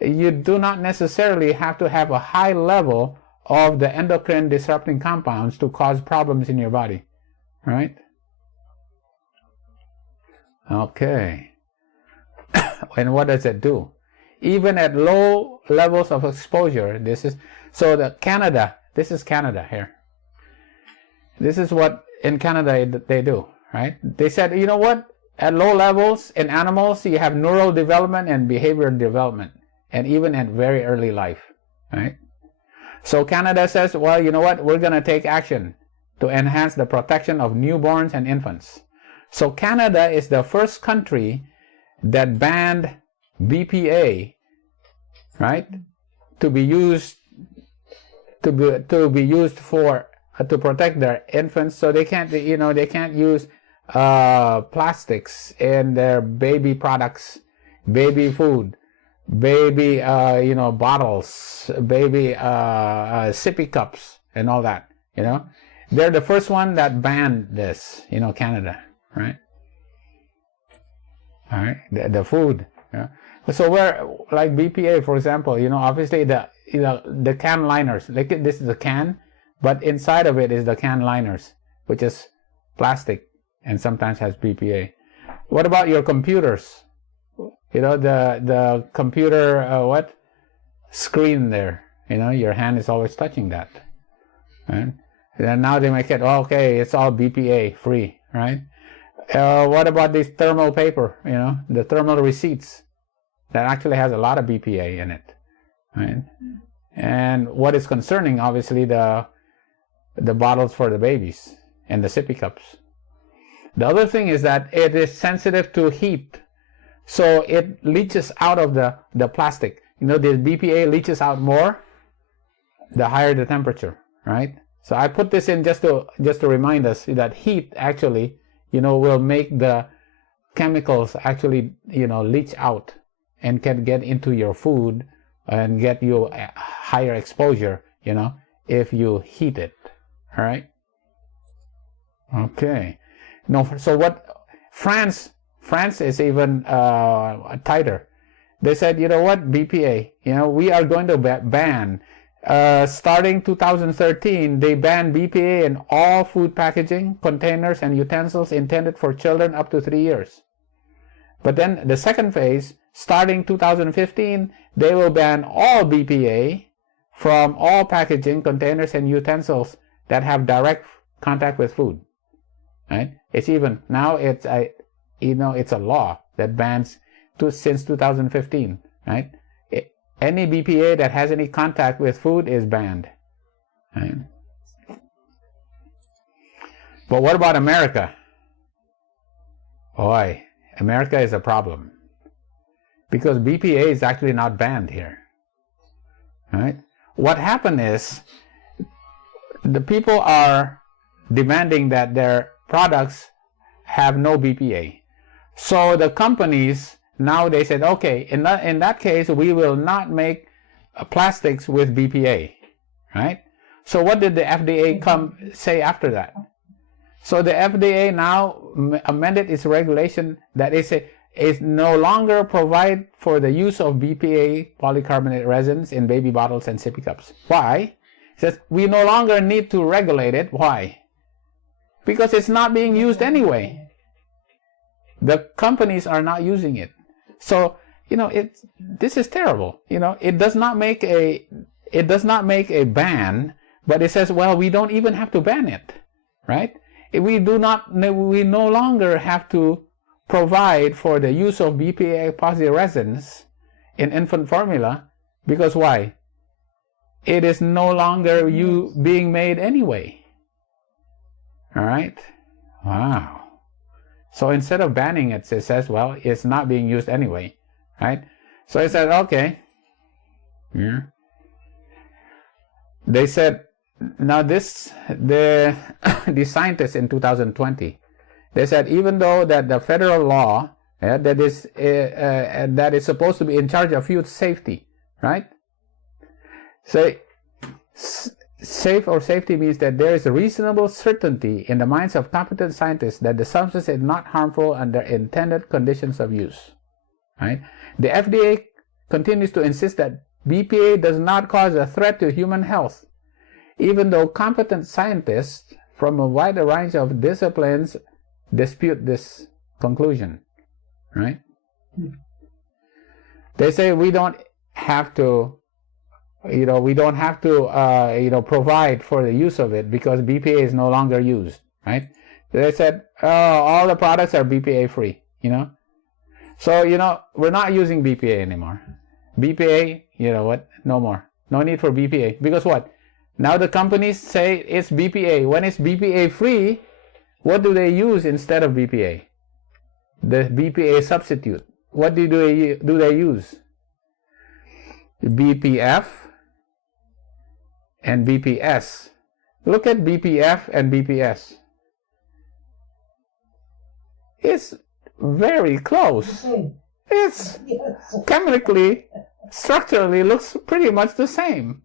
you do not necessarily have to have a high level of the endocrine disrupting compounds to cause problems in your body, right? Okay. And what does it do? Even at low levels of exposure, this is Canada here. This is what in Canada they do, right? They said, you know what? At low levels in animals, you have neural development and behavioral development, and even at very early life, right? So Canada says, well, you know what? We're going to take action to enhance the protection of newborns and infants. So Canada is the first country that banned BPA, right, to be used for to protect their infants. So they can't use plastics in their baby products, baby food, baby bottles, baby sippy cups, and all that. They're the first one that banned this. Canada, right? All right, the food. Yeah. So where, like BPA, for example, obviously the can liners, like this is the can, but inside of it is the can liners, which is plastic and sometimes has BPA. What about your computers? The computer screen there. Your hand is always touching that, right? And now they make it okay. It's all BPA free, right? What about this thermal paper? The thermal receipts that actually has a lot of BPA in it, right? And what is concerning, obviously, the bottles for the babies and the sippy cups. The other thing is that it is sensitive to heat, so it leaches out of the plastic. The BPA leaches out more the higher the temperature, right? So I put this in just to remind us that heat actually will make the chemicals actually, leach out and can get into your food and get you a higher exposure, if you heat it. All right. Okay. No. So what? France is even tighter. They said, you know what, BPA, we are going to ban. Starting 2013, they banned BPA in all food packaging, containers, and utensils intended for children up to 3 years. But then the second phase, starting 2015, they will ban all BPA from all packaging, containers, and utensils that have direct contact with food. Right? It's even now it's a law that bans since 2015. Right? Any BPA that has any contact with food is banned. Right? But what about America? Boy, America is a problem. Because BPA is actually not banned here. Right? What happened is, the people are demanding that their products have no BPA. So the companies, now they said, okay, in that case, we will not make plastics with BPA, right? So what did the FDA say after that? So the FDA now amended its regulation that is no longer provide for the use of BPA polycarbonate resins in baby bottles and sippy cups. Why? It says we no longer need to regulate it. Why? Because it's not being used anyway. The companies are not using it. So, this is terrible. It does not make a ban, but it says, well, we don't even have to ban it, right? We no longer have to provide for the use of BPA epoxy resins in infant formula, because why? It is no longer being made anyway. All right? Wow. So instead of banning it, it says, well, it's not being used anyway, right? So it said, okay. Yeah. They said, now the scientists in 2020, they said, even though that the federal law that is supposed to be in charge of food safety, right? So safe or safety means that there is a reasonable certainty in the minds of competent scientists that the substance is not harmful under intended conditions of use. Right? The FDA continues to insist that BPA does not cause a threat to human health, even though competent scientists from a wide range of disciplines dispute this conclusion. Right? They say we don't have to, we don't have to, provide for the use of it because BPA is no longer used. Right? They said, oh, all the products are BPA free. So we're not using BPA anymore. BPA, what? No more. No need for BPA. Because what? Now the companies say it's BPA. When it's BPA free, what do they use instead of BPA? The BPA substitute. What do they use? BPF and BPS. Look at BPF and BPS. It's very close. It's chemically, structurally looks pretty much the same.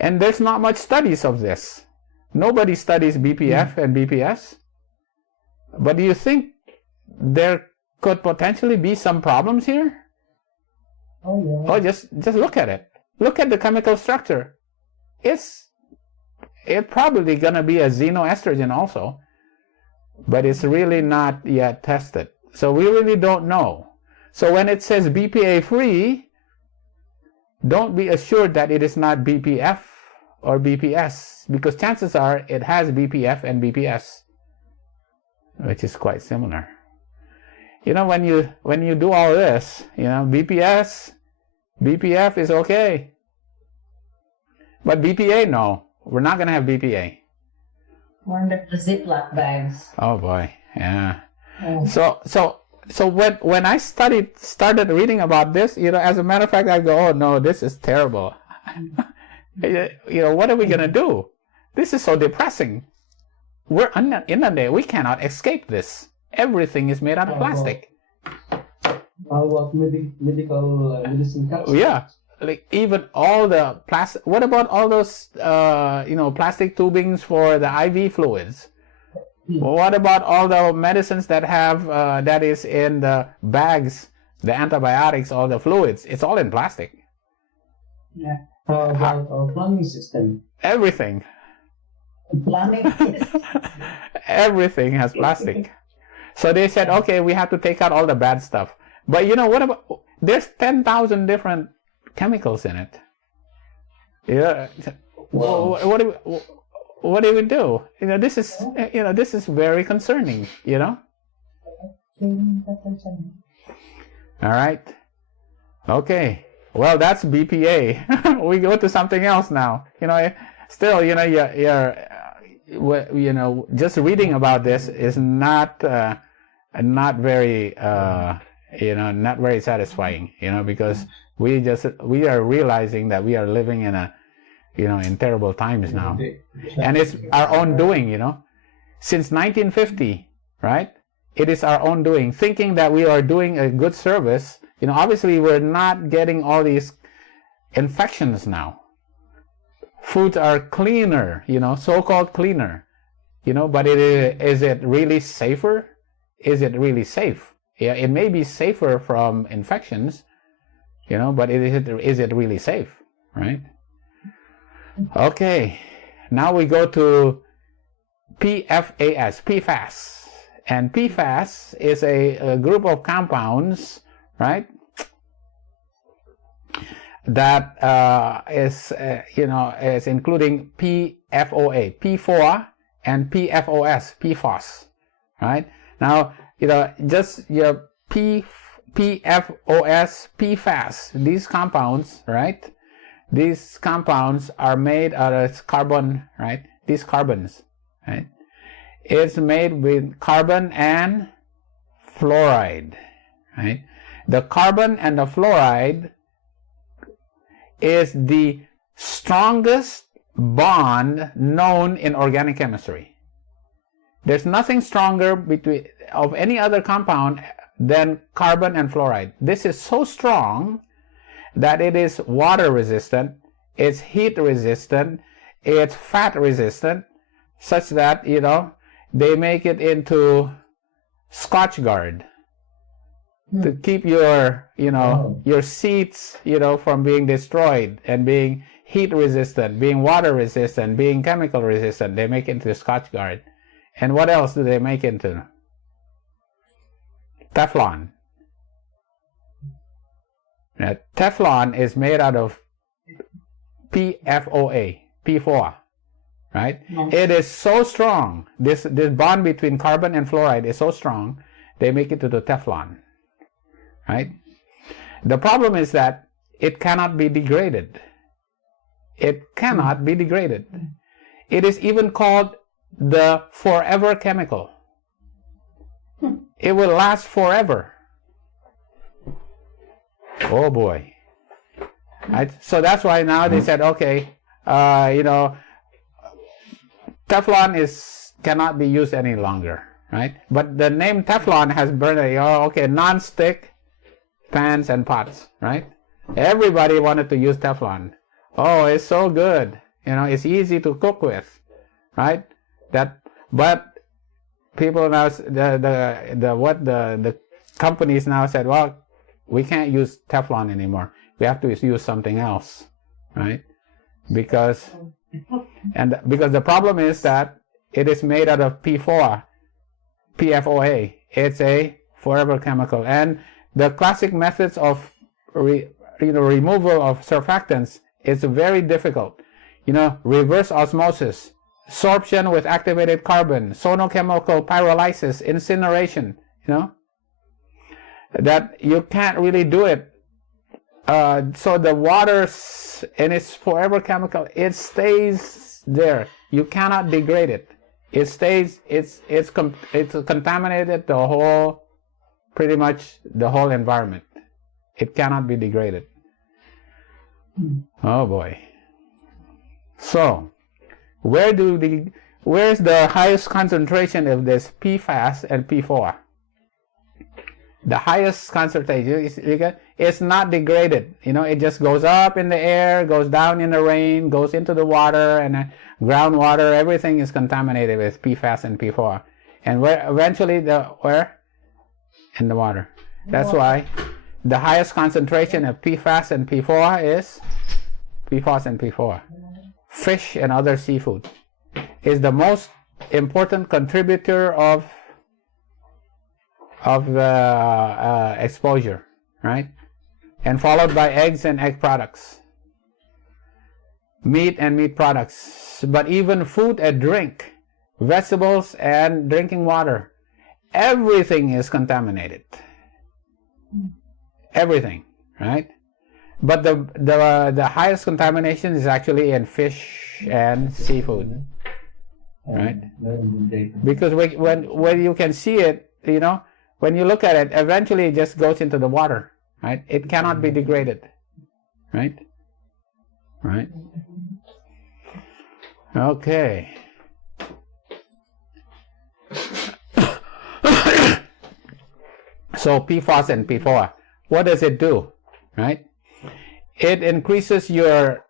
And there's not much studies of this. Nobody studies BPF and BPS. But do you think there could potentially be some problems here? Oh, yeah. Oh, just look at it. Look at the chemical structure. It's probably gonna be a xenoestrogen also, but it's really not yet tested. So we really don't know. So when it says BPA free, don't be assured that it is not BPF or BPS, because chances are it has BPF and BPS, which is quite similar. When you do all this, BPS, BPF is okay, but BPA, no, we're not gonna have BPA. Wonder the Ziploc bags. Oh boy, yeah. Oh. So when I started reading about this, as a matter of fact, I go, oh no, this is terrible. What are we gonna do? This is so depressing. We're inundated. We cannot escape this. Everything is made out of plastic. How about medical medicine cups? Yeah, like even all the plastic. What about all those plastic tubings for the IV fluids? Well, what about all the medicines that have that is in the bags, the antibiotics, all the fluids? It's all in plastic. Yeah. How about our plumbing system? Everything. Plumbing. Everything has plastic. So they said, okay, we have to take out all the bad stuff. But what about? There's 10,000 different chemicals in it. Yeah. Wow. What do we do? This is very concerning. All right. Okay. Well, that's BPA. We go to something else now. Still, you're just reading about this is not very, not very satisfying. Because we are realizing that we are living in in terrible times now, and it's our own doing. Since 1950, right? It is our own doing, thinking that we are doing a good service. Obviously we're not getting all these infections now. Foods are cleaner, so-called cleaner, but is it really safer? Is it really safe? Yeah, it may be safer from infections, but is it really safe, right? Okay, now we go to PFAS. And PFAS is a group of compounds, right? That is including PFOA, P4, and PFOS, right? Now, just your PFOS, PFAS, these compounds, right? These compounds are made out of carbon, right? These carbons, right? It's made with carbon and fluoride, right? The carbon and the fluoride is the strongest bond known in organic chemistry. There's nothing stronger of any other compound than carbon and fluoride. This is so strong that it is water resistant, it's heat resistant, it's fat resistant, such that, you know, they make it into Scotch Guard to keep your, you know, your seats, you know, from being destroyed, and being heat resistant, being water resistant, being chemical resistant. They make it into Scotch Guard. And what else do they make into? Teflon. Now, Teflon is made out of PFOA, P4, right? It is so strong. This bond between carbon and fluoride is so strong, they make it into Teflon, right? The problem is that it cannot be degraded. It cannot be degraded. It is even called the forever chemical. It will last forever. Oh boy. Right? So that's why now they said, okay, you know, Teflon cannot be used any longer, right? But the name Teflon has burned. Oh, okay, non-stick pans and pots, right? Everybody wanted to use Teflon. Oh, it's so good. You know, it's easy to cook with, right? But people now, the companies now said, well, we can't use Teflon anymore. We have to use something else, right? Because the problem is that it is made out of PFOA. It's a forever chemical, and the classic methods of removal of surfactants is very difficult. You know, reverse osmosis, sorption with activated carbon, sonochemical pyrolysis, incineration. You know, that you can't really do it. So the water, and it's forever chemical, it stays there. You cannot degrade it. It stays. It's contaminated pretty much the whole environment. It cannot be degraded. Oh boy. So, where's the highest concentration of this PFAS and P4? The highest concentration is not degraded. You know, it just goes up in the air, goes down in the rain, goes into the water, and groundwater. Everything is contaminated with PFAS and P4. And where eventually where? In the water. That's why the highest concentration of PFAS and P4 is PFAS and P4. Fish and other seafood is the most important contributor of the exposure, right? And followed by eggs and egg products, meat and meat products, but even food and drink, vegetables and drinking water, everything is contaminated. Everything, right? But the highest contamination is actually in fish and seafood, right? Because when you can see it, you know, when you look at it, eventually it just goes into the water, right? It cannot be degraded, right? Right? Okay. So PFAS and P4, what does it do, right? It increases your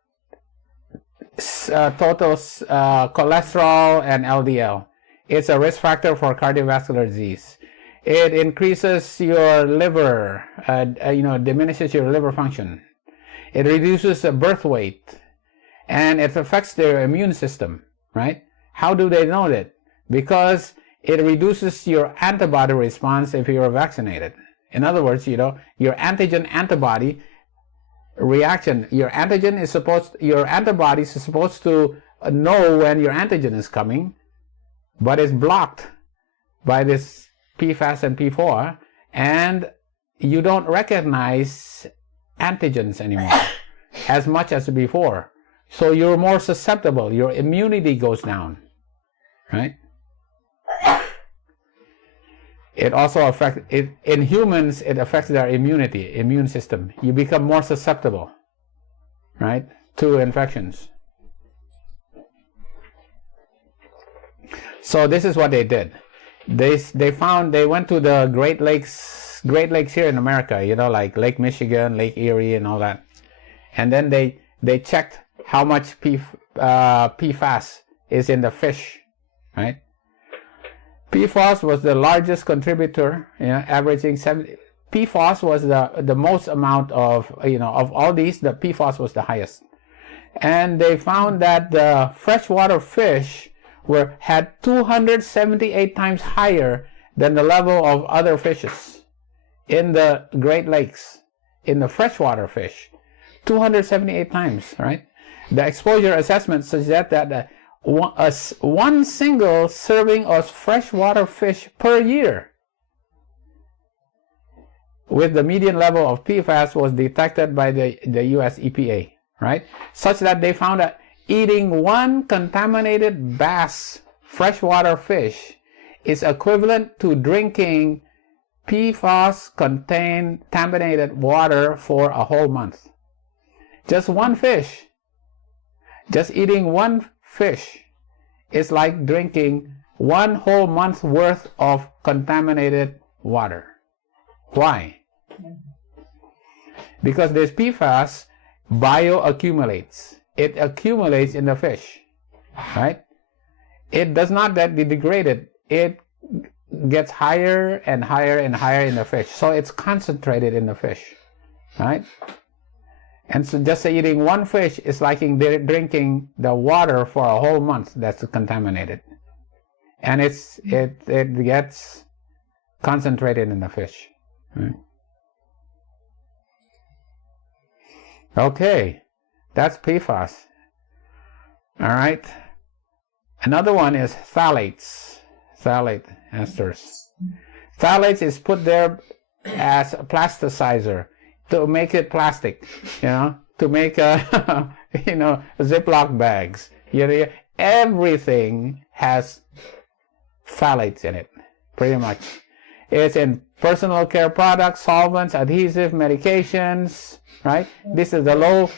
total cholesterol and LDL. It's a risk factor for cardiovascular disease. It increases your liver, diminishes your liver function. It reduces birth weight, and it affects their immune system, right? How do they know that? Because it reduces your antibody response if you are vaccinated. In other words, you know, your antigen-antibody reaction, your antibodies is supposed to know when your antigen is coming, but it's blocked by this PFAS and P4, and you don't recognize antigens anymore as much as before. So you're more susceptible. Your immunity goes down, right? It also affects it in humans. It affects their immune system. You become more susceptible, right, to infections. So this is what they did. They went to the Great Lakes here in America, you know, like Lake Michigan, Lake Erie, and all that, and then they checked how much PFAS is in the fish, right? PFAS was the largest contributor, averaging 70. PFAS was the most amount of, of all these, the PFAS was the highest. And they found that the freshwater fish had 278 times higher than the level of other fishes in the Great Lakes, in the freshwater fish. 278 times, right? The exposure assessment suggests that one single serving of freshwater fish per year with the median level of PFAS was detected by the US EPA, right? Such that they found that eating one contaminated bass freshwater fish is equivalent to drinking PFAS-contaminated water for a whole month. Just one fish, just eating one fish is like drinking one whole month's worth of contaminated water. Why? Because this PFAS bioaccumulates. It accumulates in the fish, right? It does not get degraded. It gets higher and higher and higher in the fish. So it's concentrated in the fish, right? And so just eating one fish is like drinking the water for a whole month that's contaminated. And it gets concentrated in the fish. Right? Okay, that's PFAS. All right. Another one is phthalates. Phthalate esters. Phthalates is put there as a plasticizer to make it plastic, to make Ziploc bags. Everything has phthalates in it, pretty much. It's in personal care products, solvents, adhesive, medications, right? This is the low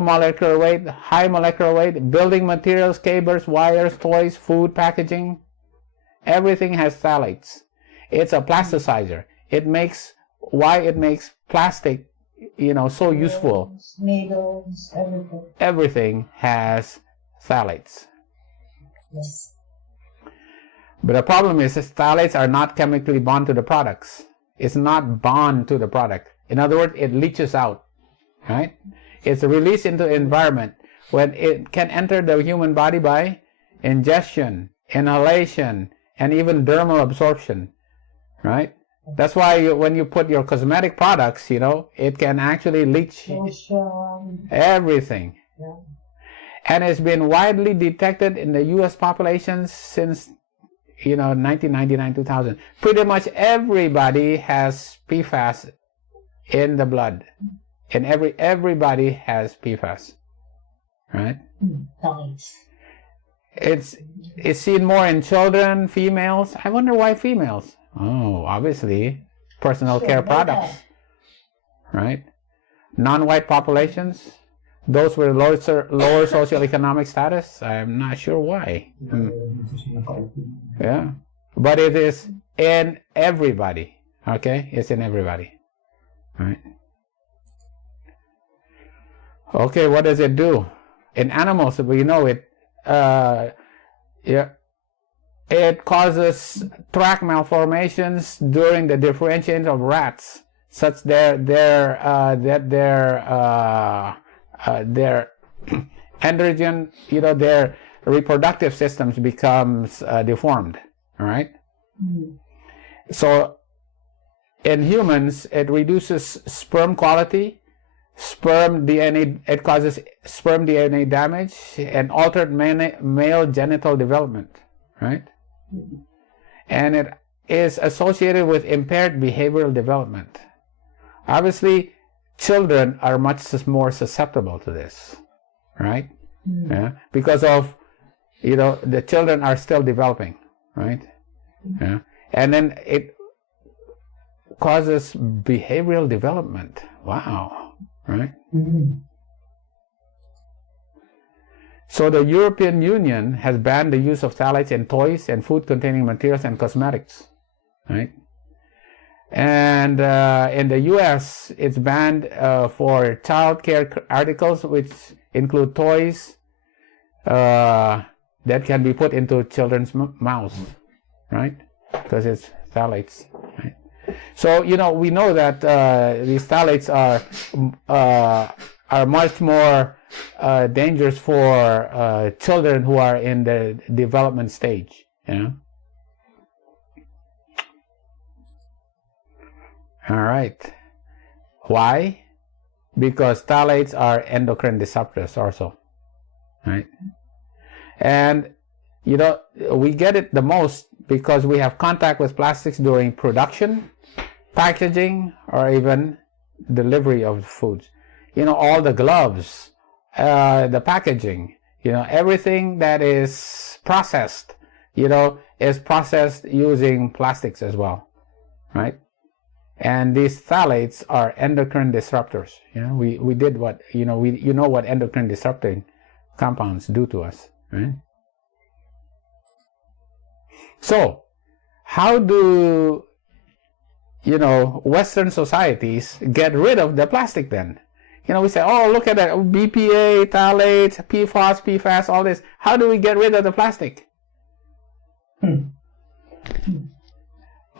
molecular weight, high molecular weight, building materials, cables, wires, toys, food, packaging. Everything has phthalates. It's a plasticizer. Why it makes plastic, so useful. Needles, everything. Everything has phthalates. Yes. But the problem is phthalates are not chemically bound to the products. It's not bound to the product. In other words, it leaches out, right? It's released into the environment when it can enter the human body by ingestion, inhalation, and even dermal absorption, right? That's why when you put your cosmetic products, it can actually leach everything. Yeah. And it's been widely detected in the U.S. population since 1999, 2000. Pretty much everybody has PFAS in the blood. And everybody has PFAS, right? Nice. It's seen more in children, females. I wonder why females. Oh, obviously, personal care products, right? Non-white populations, those with lower socioeconomic status. I'm not sure why. Yeah, but it is in everybody. Okay, it's in everybody, right? Okay, what does it do? In animals, we know it. It causes tract malformations during the differentiation of rats, such that their androgen, their reproductive systems becomes deformed. All right. Mm-hmm. So in humans, it reduces sperm quality. Sperm DNA, it causes sperm DNA damage and altered male genital development, right? Mm-hmm. And it is associated with impaired behavioral development. Obviously, children are much more susceptible to this, right? Mm-hmm. Yeah, because of, the children are still developing, right? Mm-hmm. Yeah, and then it causes behavioral development. Wow. Right? Mm-hmm. So the European Union has banned the use of phthalates in toys and food-containing materials and cosmetics, right? And And in the U.S., it's banned for child care articles, which include toys that can be put into children's mouths, right? Because it's phthalates, right? So, you know, we know that these phthalates are much more dangerous for children who are in the development stage, you know? All right. Why? Because phthalates are endocrine disruptors also, right? And, you know, we get it the most because we have contact with plastics during production, packaging, or even delivery of foods. You know, all the gloves, the packaging, you know, everything that is processed, you know, is processed using plastics as well, right? And these phthalates are endocrine disruptors. You know, we did what, you know, you know what endocrine disrupting compounds do to us, right? So, how do, you know, Western societies get rid of the plastic then? You know, we say, oh, look at that, BPA, phthalates, PFAS, all this. How do we get rid of the plastic?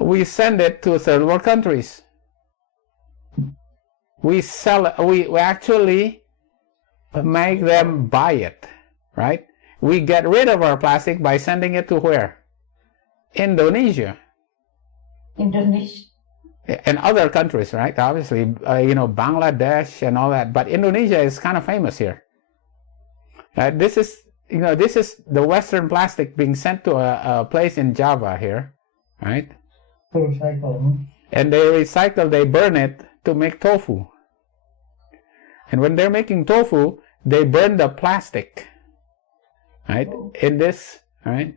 We send it to third world countries. We sell it, we actually make them buy it, right? We get rid of our plastic by sending it to where? Indonesia. Indonesia. And other countries, right? Obviously, you know, Bangladesh and all that. But Indonesia is kind of famous here. This is, you know, this is the Western plastic being sent to a place in Java here, right? Recycle. And they recycle, they burn it to make tofu. And when they're making tofu, they burn the plastic, right? In this, right?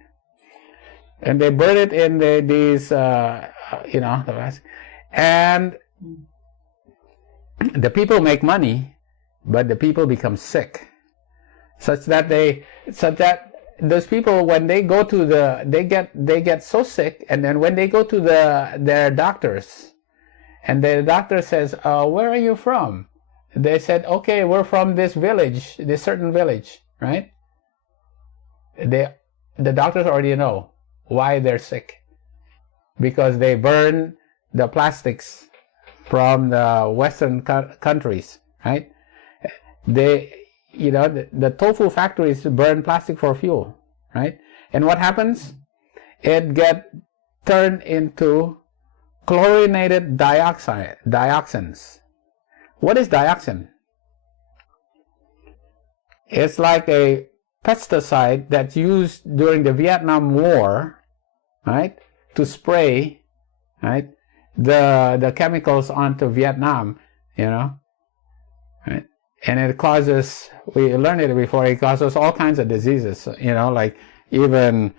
And they burn it in these, you know, the plastic. And the people make money, but the people become sick, such that those people, when they go to they get so sick, and then when they go to their doctors, and the doctor says, where are you from? They said, okay, we're from this village, this certain village, right? The doctors already know why they're sick, because they burn the plastics from the Western countries, right? They, you know, the tofu factories burn plastic for fuel, right? And what happens? It gets turned into chlorinated dioxins. What is dioxin? It's like a pesticide that's used during the Vietnam War, right? To spray, right? The chemicals onto Vietnam, you know, right? And it causes, we learned it before, it causes all kinds of diseases, you know, like even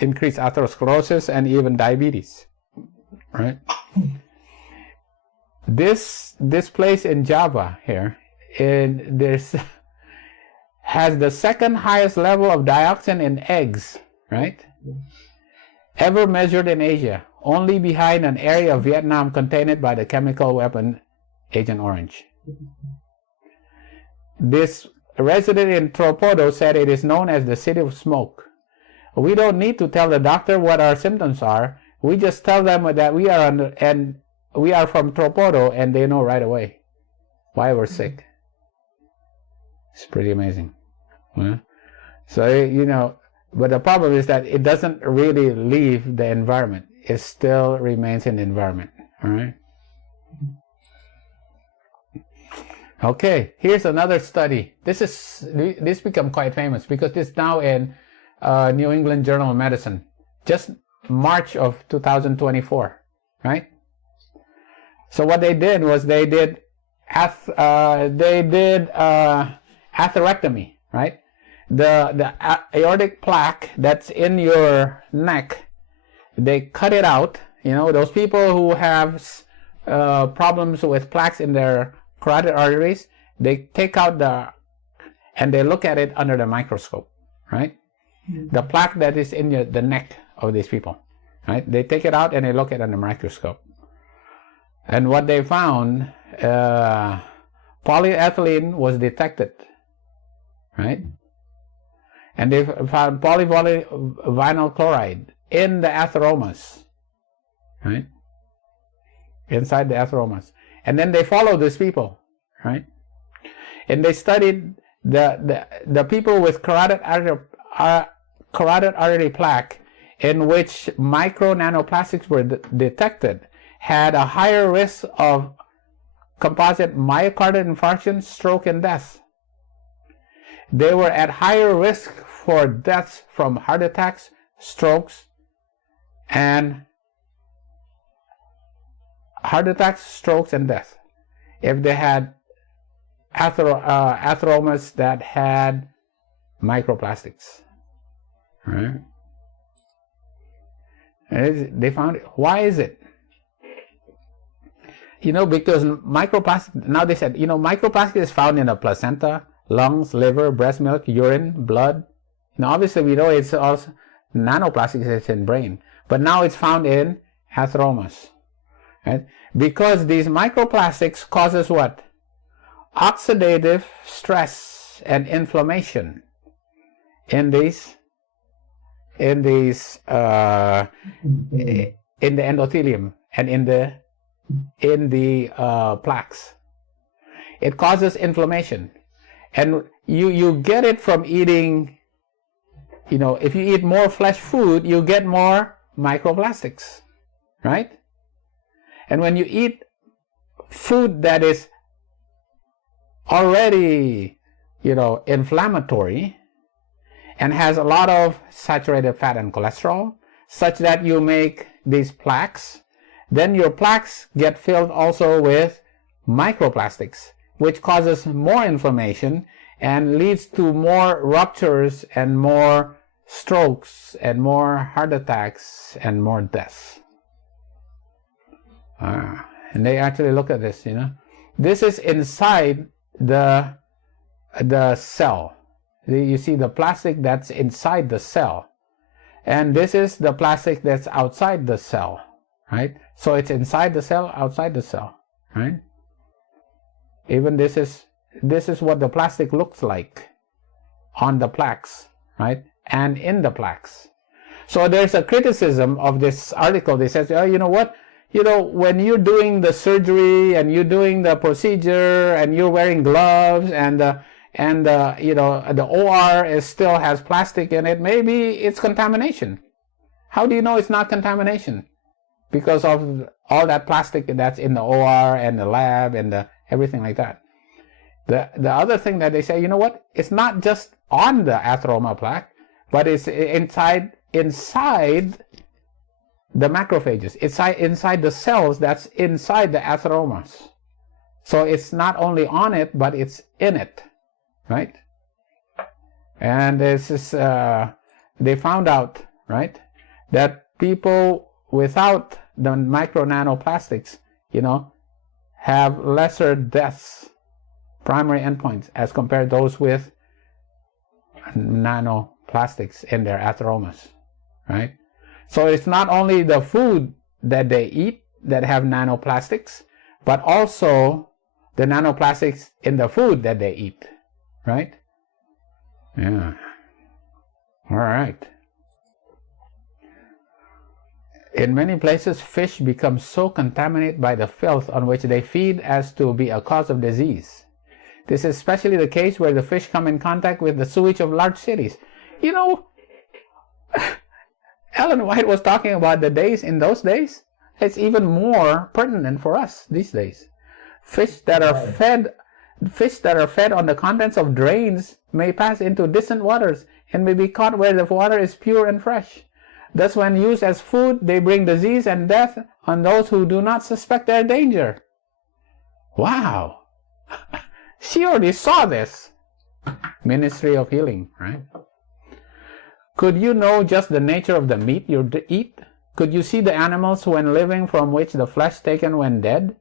increased atherosclerosis and even diabetes, right? This place in Java here, has the second highest level of dioxin in eggs, right? Ever measured in Asia, only behind an area of Vietnam contained by the chemical weapon Agent Orange. This resident in Tropodo said it is known as the city of smoke. We don't need to tell the doctor what our symptoms are. We just tell them that we are from Tropodo, and they know right away why we're sick. It's pretty amazing. Yeah? So, you know, but the problem is that it doesn't really leave the environment. It still remains in the environment. All right. Okay, here's another study. This become quite famous because this is now in New England Journal of Medicine, just March of 2024, right? So what they did was they did atherectomy, right? The aortic plaque that's in your neck, they cut it out. You know, those people who have problems with plaques in their carotid arteries, they take out and they look at it under the microscope, right? The plaque that is in the neck of these people, right? They take it out and they look at it under the microscope. And what they found, polyethylene was detected, right? And they found polyvinyl chloride in the atheromas, right? Inside the atheromas. And then they followed these people, right? And they studied the people with carotid artery plaque, in which micro nanoplastics were detected, had a higher risk of composite myocardial infarction, stroke, and death. They were at higher risk for deaths from heart attacks, strokes, and death if they had atheromas that had microplastics, right? And they found it. Why is it? Because microplastic, now they said, microplastic is found in the placenta, lungs, liver, breast milk, urine, blood. Now, obviously, we know it's also nanoplastics is in brain, but now it's found in atheromas, right? Because these microplastics causes what? Oxidative stress and inflammation in the endothelium and in the plaques. It causes inflammation, and you get it from eating. If you eat more flesh food, you get more microplastics, right? And when you eat food that is already, inflammatory and has a lot of saturated fat and cholesterol, such that you make these plaques, then your plaques get filled also with microplastics, which causes more inflammation and leads to more ruptures and more strokes and more heart attacks and more deaths. And they actually look at this, This is inside the cell. You see the plastic that's inside the cell. And this is the plastic that's outside the cell, right? So it's inside the cell, outside the cell, right? Even this is what the plastic looks like on the plaques, right? And in the plaques. So there's a criticism of this article. They says, you know what? When you're doing the surgery and you're doing the procedure and you're wearing gloves and the OR still has plastic in it, maybe it's contamination. How do you know it's not contamination? Because of all that plastic that's in the OR and the lab and everything like that. The other thing that they say, you know what? It's not just on the atheroma plaque, but it's inside the macrophages. It's inside the cells that's inside the atheromas. So it's not only on it, but it's in it, right? And this is, they found out, right, that people without the micro nanoplastics, have lesser deaths, primary endpoints, as compared to those with nanoplastics in their atheromas, right? So it's not only the food that they eat that have nanoplastics, but also the nanoplastics in the food that they eat, right? Yeah. All right. In many places, fish become so contaminated by the filth on which they feed as to be a cause of disease. This is especially the case where the fish come in contact with the sewage of large cities. Ellen White was talking about the days in those days. It's even more pertinent for us these days. Fish that are fed on the contents of drains may pass into distant waters and may be caught where the water is pure and fresh. Thus, when used as food, they bring disease and death on those who do not suspect their danger. Wow. She already saw this. Ministry of Healing, right? Could you know just the nature of the meat you eat? Could you see the animals when living from which the flesh taken when dead?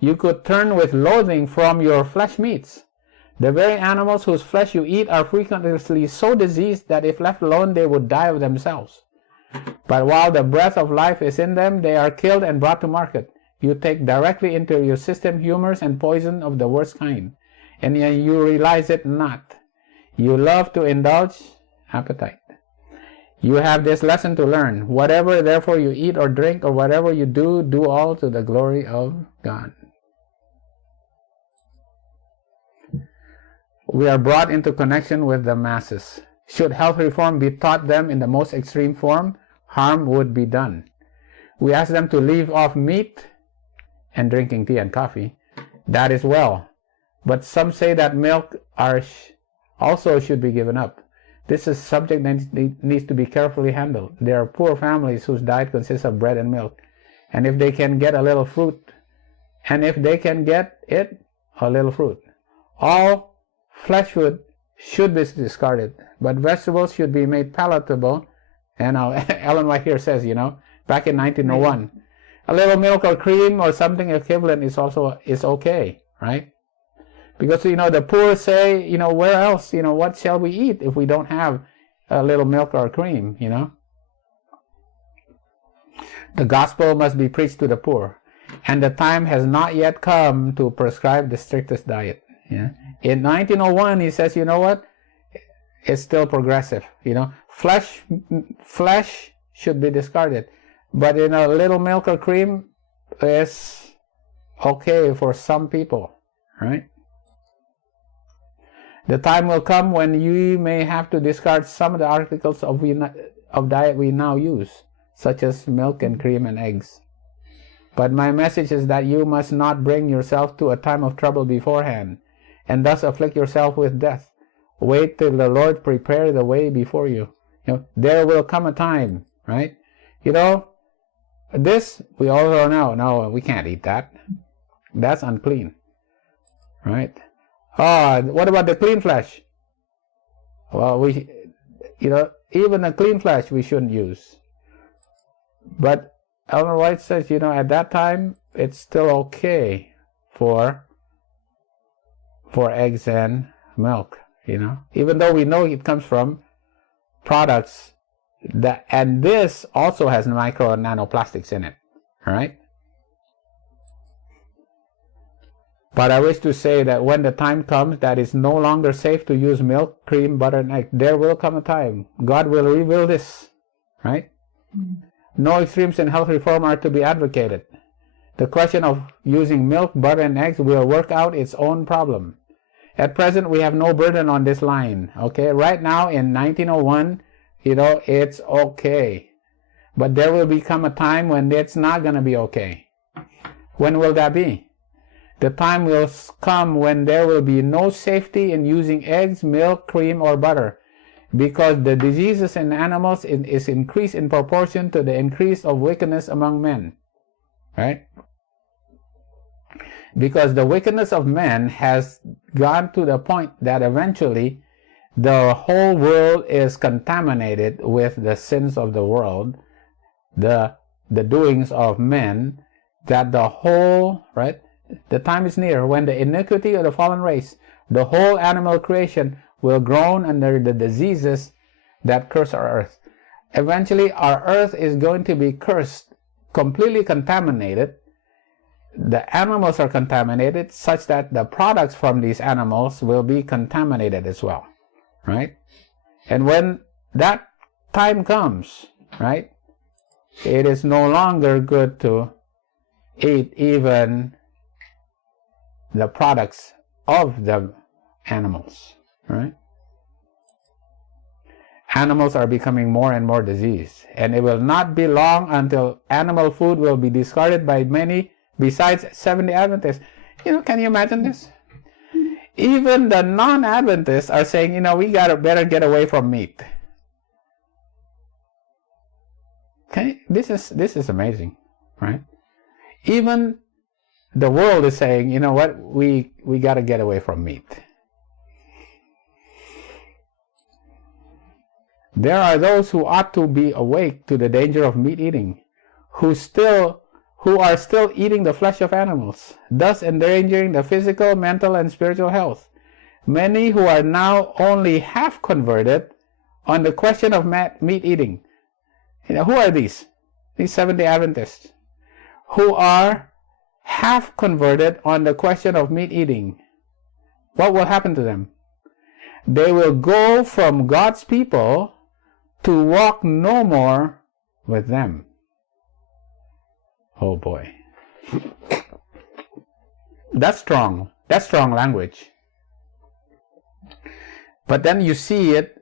You could turn with loathing from your flesh meats. The very animals whose flesh you eat are frequently so diseased that if left alone they would die of themselves. But while the breath of life is in them, they are killed and brought to market. You take directly into your system humors and poison of the worst kind, and yet you realize it not. You love to indulge appetite. You have this lesson to learn. Whatever therefore you eat or drink or whatever you do, do all to the glory of God. We are brought into connection with the masses. Should health reform be taught them in the most extreme form, harm would be done. We ask them to leave off meat and drinking tea and coffee. That is well. But some say that milk also should be given up. This is a subject that needs to be carefully handled. There are poor families whose diet consists of bread and milk. And if they can get a little fruit, a little fruit. All flesh food should be discarded, but vegetables should be made palatable. And Ellen White here says, back in 1901, a little milk or cream or something equivalent is okay, right? Because, the poor say, where else, what shall we eat if we don't have a little milk or cream, The gospel must be preached to the poor, and the time has not yet come to prescribe the strictest diet. Yeah? In 1901, he says, you know what? It's still progressive, Flesh should be discarded, but a little milk or cream is okay for some people, right? The time will come when you may have to discard some of the articles of diet we now use, such as milk and cream and eggs. But my message is that you must not bring yourself to a time of trouble beforehand, and thus afflict yourself with death. Wait till the Lord prepare the way before you. There will come a time, right? This we also know. No, we can't eat that. That's unclean, right? What about the clean flesh? Well, even the clean flesh we shouldn't use. But Ellen White says, at that time, it's still okay for eggs and milk, even though we know it comes from products and this also has micro and nanoplastics in it, all right? But I wish to say that when the time comes that it's no longer safe to use milk, cream, butter, and egg, there will come a time. God will reveal this, right? No extremes in health reform are to be advocated. The question of using milk, butter, and eggs will work out its own problem. At present, we have no burden on this line, okay? Right now, in 1901, it's okay. But there will become a time when it's not going to be okay. When will that be? The time will come when there will be no safety in using eggs, milk, cream, or butter, because the diseases in animals is increased in proportion to the increase of wickedness among men, right? Because the wickedness of men has gone to the point that eventually the whole world is contaminated with the sins of the world, the doings of men, that the whole, right? The time is near when the iniquity of the fallen race, the whole animal creation, will groan under the diseases that curse our earth. Eventually, our earth is going to be cursed, completely contaminated. The animals are contaminated such that the products from these animals will be contaminated as well, right? And when that time comes, right, it is no longer good to eat even the products of the animals, right? Animals are becoming more and more diseased, and it will not be long until animal food will be discarded by many besides Seventh-day Adventists. Can you imagine this? Even the non-Adventists are saying, we better get away from meat. Okay, this is amazing, right? Even the world is saying, what, we got to get away from meat. There are those who ought to be awake to the danger of meat eating, who are still eating the flesh of animals, thus endangering the physical, mental, and spiritual health. Many who are now only half converted on the question of meat eating, Who are these? These Seventh-day Adventists who are half converted on the question of meat eating. What will happen to them? They will go from God's people to walk no more with them. Oh boy. That's strong. That's strong language. But then you see it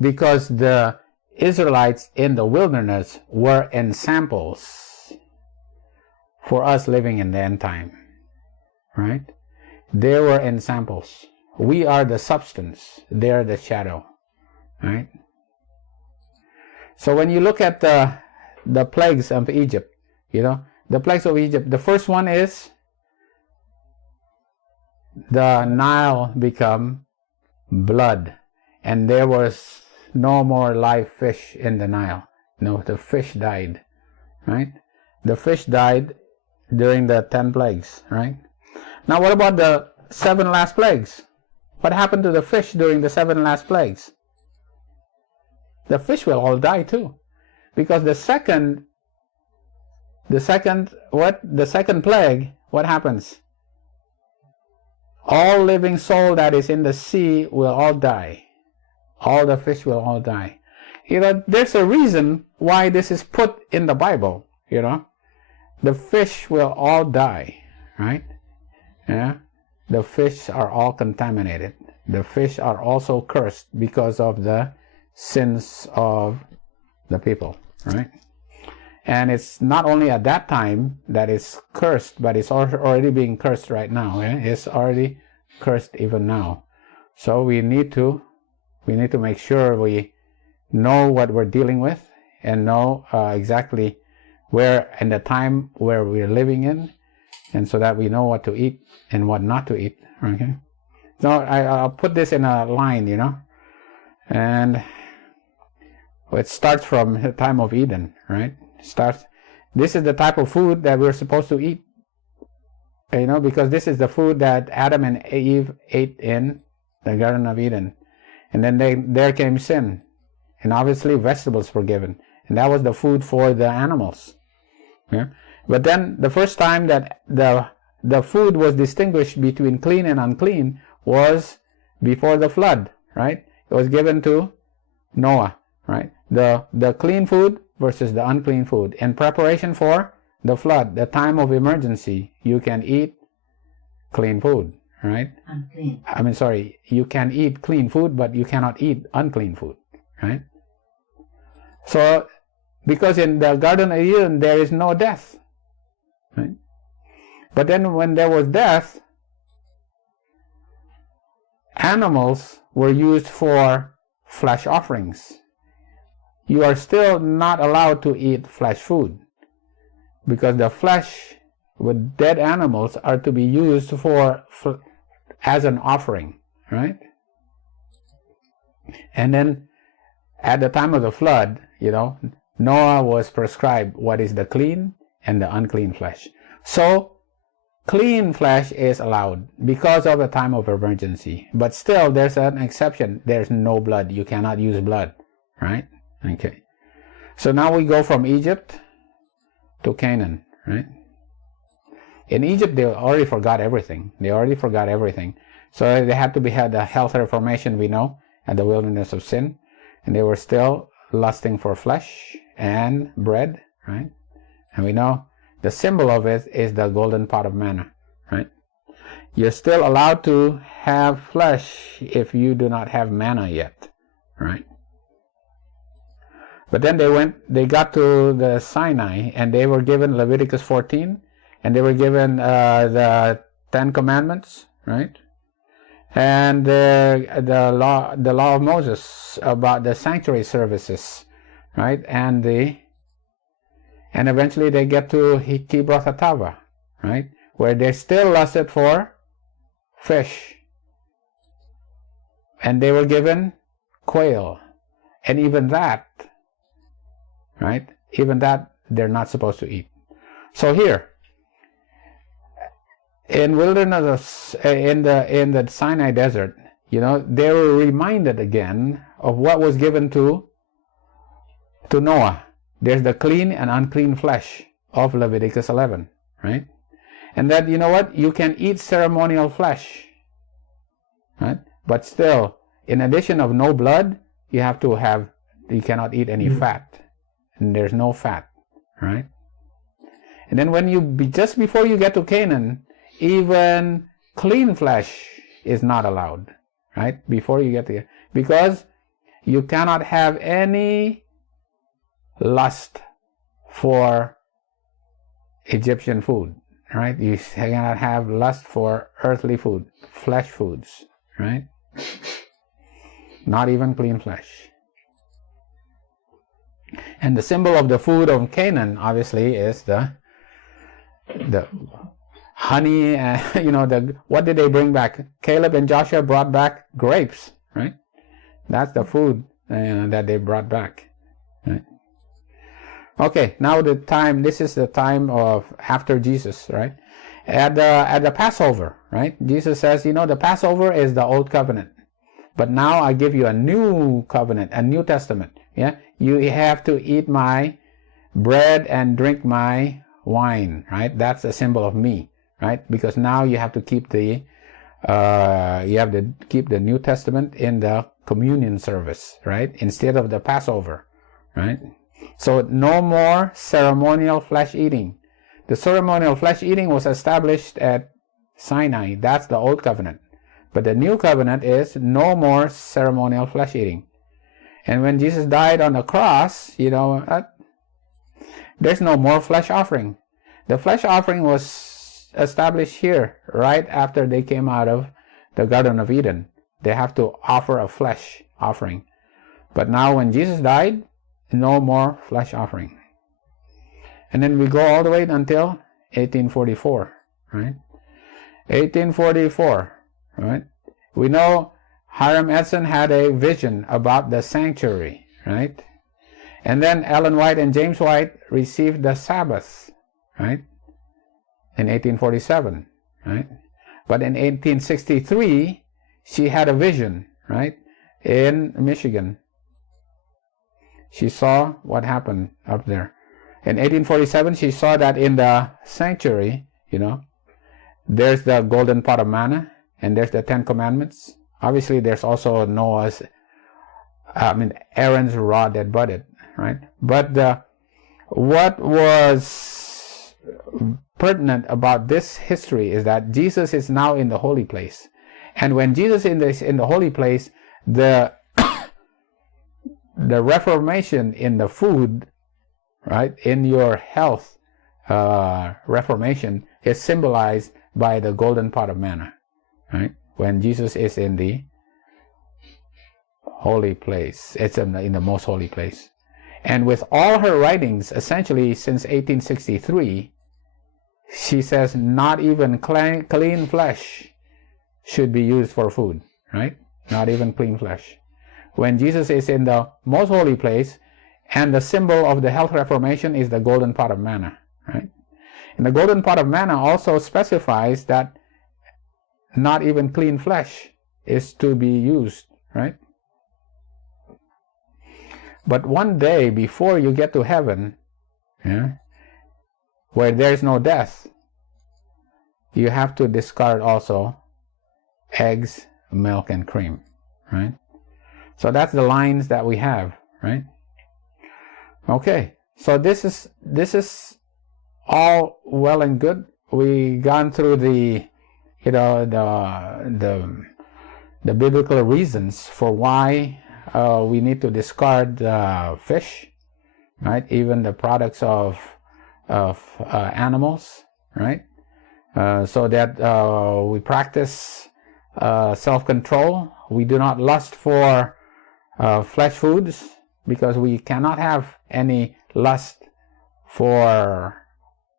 because the Israelites in the wilderness were ensamples for us living in the end time. Right? They were ensamples. We are the substance. They are the shadow. Right? So when you look at the plagues of Egypt, the plagues of Egypt, the first one is the Nile become blood, and there was no more live fish in the Nile. No, the fish died. Right? The fish died during the 10 plagues. Right? Now what about the 7 last plagues? What happened to the fish during the 7 last plagues? The fish will all die too, because the second plague, what happens? All living soul that is in the sea will all die. All the fish will all die. There's a reason why this is put in the Bible. The fish will all die, right? Yeah. The fish are all contaminated. The fish are also cursed because of the sins of the people, right? And it's not only at that time that it's cursed, but it's already being cursed right now. Yeah? It's already cursed even now. So we need to make sure we know what we're dealing with and know exactly where and the time where we're living in, and so that we know what to eat and what not to eat. Okay. So I'll put this in a line, and it starts from the time of Eden, right? This is the type of food that we're supposed to eat, because this is the food that Adam and Eve ate in the Garden of Eden. And then there came sin, and obviously vegetables were given, and that was the food for the animals. Yeah? But then the first time that the food was distinguished between clean and unclean was before the flood, right? It was given to Noah, right? The clean food versus the unclean food. In preparation for the flood, the time of emergency, you can eat clean food, right? Unclean. You can eat clean food, but you cannot eat unclean food, right? So, because in the Garden of Eden, there is no death, right? But then when there was death, animals were used for flesh offerings. You are still not allowed to eat flesh food, because the flesh with dead animals are to be used as an offering, right? And then at the time of the flood, Noah was prescribed what is the clean and the unclean flesh. So clean flesh is allowed because of the time of emergency, but still there's an exception. There's no blood. You cannot use blood, right? Okay. So now we go from Egypt to Canaan, right? In Egypt, they already forgot everything. So they had the health reformation, we know, at the wilderness of sin. And they were still lusting for flesh and bread, right? And we know the symbol of it is the golden pot of manna, right? You're still allowed to have flesh if you do not have manna yet, right? But then they got to the Sinai, and they were given Leviticus 14, and they were given the 10 Commandments, right? And the law of Moses about the sanctuary services, right? And eventually they get to Kibroth Hatava, right? Where they still lusted for fish, and they were given quail, and even that, right? Even that they're not supposed to eat. So here, in wilderness, in the Sinai desert, they were reminded again of what was given to Noah, there's the clean and unclean flesh of Leviticus 11, right? And that, you know what, you can eat ceremonial flesh, right? But still, in addition of no blood, you cannot eat any fat, and there's no fat, right? And then just before you get to Canaan, even clean flesh is not allowed, right? Before you get there, because you cannot have any lust for Egyptian food, right? You cannot have lust for earthly food, flesh foods, right? Not even clean flesh. And the symbol of the food of Canaan, obviously, is the honey. What did they bring back? Caleb and Joshua brought back grapes, right? That's the food that they brought back, right? Okay, now this is the time of after Jesus, right? At the Passover, right? Jesus says, the Passover is the old covenant, but now I give you a new covenant, a new testament. Yeah, you have to eat my bread and drink my wine, right? That's a symbol of me, right? Because now you have to keep the New Testament in the communion service, right? Instead of the Passover, right? So no more ceremonial flesh eating. The ceremonial flesh eating was established at Sinai. That's the old covenant. But the new covenant is no more ceremonial flesh eating. And when Jesus died on the cross, there's no more flesh offering. The flesh offering was established here right after they came out of the Garden of Eden. They have to offer a flesh offering. But now when Jesus died, no more flesh offering. And then we go all the way until 1844, right? 1844, right? We know Hiram Edson had a vision about the sanctuary, right? And then Ellen White and James White received the Sabbath, right? In 1847, right? But in 1863, she had a vision, right? In Michigan. She saw what happened up there. In 1847, she saw that in the sanctuary, there's the golden pot of manna, and there's the 10 commandments. Obviously, there's also Aaron's rod that budded, right? But what was pertinent about this history is that Jesus is now in the holy place. And when Jesus is in the holy place, the reformation in the food, right, in your health reformation is symbolized by the golden pot of manna, right? When Jesus is in the holy place, it's in the most holy place. And with all her writings, essentially since 1863, she says not even clean flesh should be used for food, right? Not even clean flesh. When Jesus is in the most holy place, and the symbol of the health reformation is the golden pot of manna, right? And the golden pot of manna also specifies that not even clean flesh is to be used, right? But one day before you get to heaven, where there's no death, you have to discard also eggs, milk, and cream, right? So that's the lines that we have, right? Okay, so this is all well and good. We gone through the biblical reasons for why we need to discard fish, right? Even the products of animals, right? So that we practice self-control. We do not lust for flesh foods, because we cannot have any lust for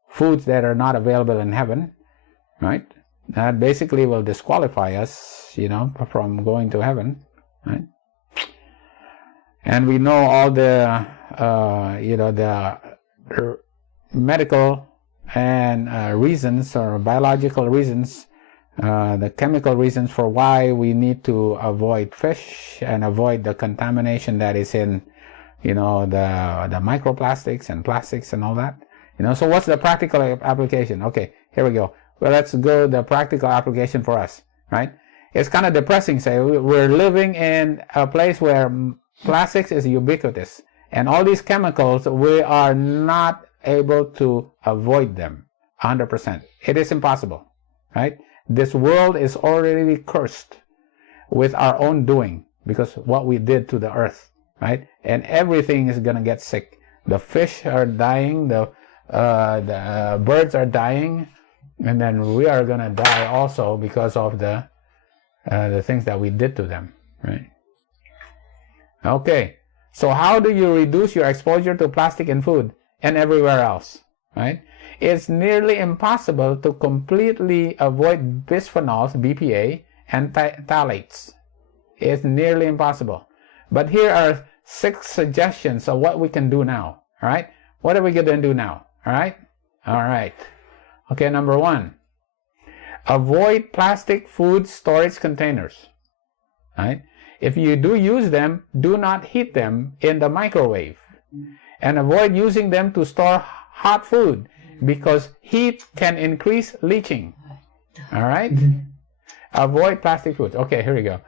foods that are not available in heaven, right? That basically will disqualify us, from going to heaven, right? And we know all the, the medical and reasons, or biological reasons, the chemical reasons for why we need to avoid fish and avoid the contamination that is in the microplastics and plastics and all that. So what's the practical application? Okay, here we go. Well, let's go the practical application for us, right? It's kind of depressing. Say we're living in a place where plastics is ubiquitous, and all these chemicals, we are not able to avoid them 100%. It is impossible, right? This world is already cursed with our own doing because what we did to the earth, right? And everything is gonna get sick. The fish are dying, the birds are dying, and then we are gonna die also because of the things that we did to them, right? Okay, so how do you reduce your exposure to plastic in food and everywhere else, right? It's nearly impossible to completely avoid bisphenols, BPA, and phthalates. It's nearly impossible. But here are 6 suggestions of what we can do now, all right? What are we going to do now, all right? All right. Okay, number 1. Avoid plastic food storage containers, right? If you do use them, do not heat them in the microwave. And avoid using them to store hot food because heat can increase leaching. All right? Avoid plastic foods. Okay, here we go.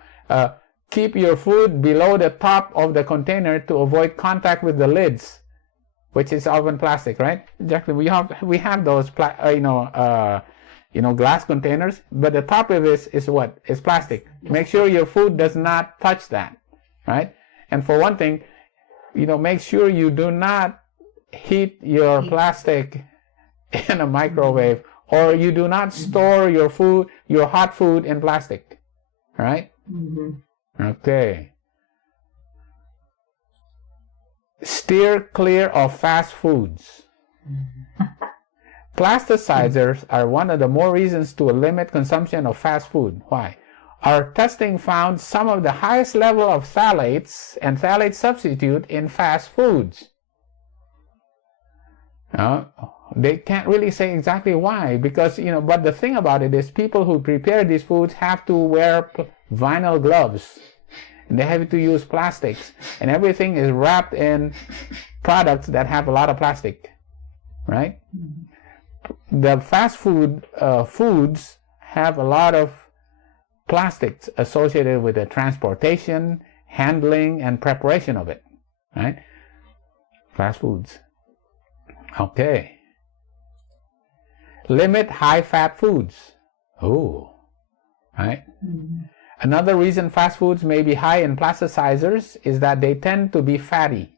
Keep your food below the top of the container to avoid contact with the lids, which is often plastic, right? Exactly. We have those glass containers, but the top of this is what? It's plastic. Make sure your food does not touch that, right? And for one thing, make sure you do not heat your plastic in a microwave, or you do not store your food, your hot food, in plastic, right? Okay. Steer clear of fast foods. Plasticizers are one of the more reasons to limit consumption of fast food. Why? Our testing found some of the highest level of phthalates and phthalate substitute in fast foods. They can't really say exactly why, because, but the thing about it is people who prepare these foods have to wear vinyl gloves, and they have to use plastics, and everything is wrapped in products that have a lot of plastic, right? The fast food foods have a lot of plastics associated with the transportation, handling, and preparation of it, right? Fast foods. Okay. Limit high-fat foods. Oh, right? Another reason fast foods may be high in plasticizers is that they tend to be fatty.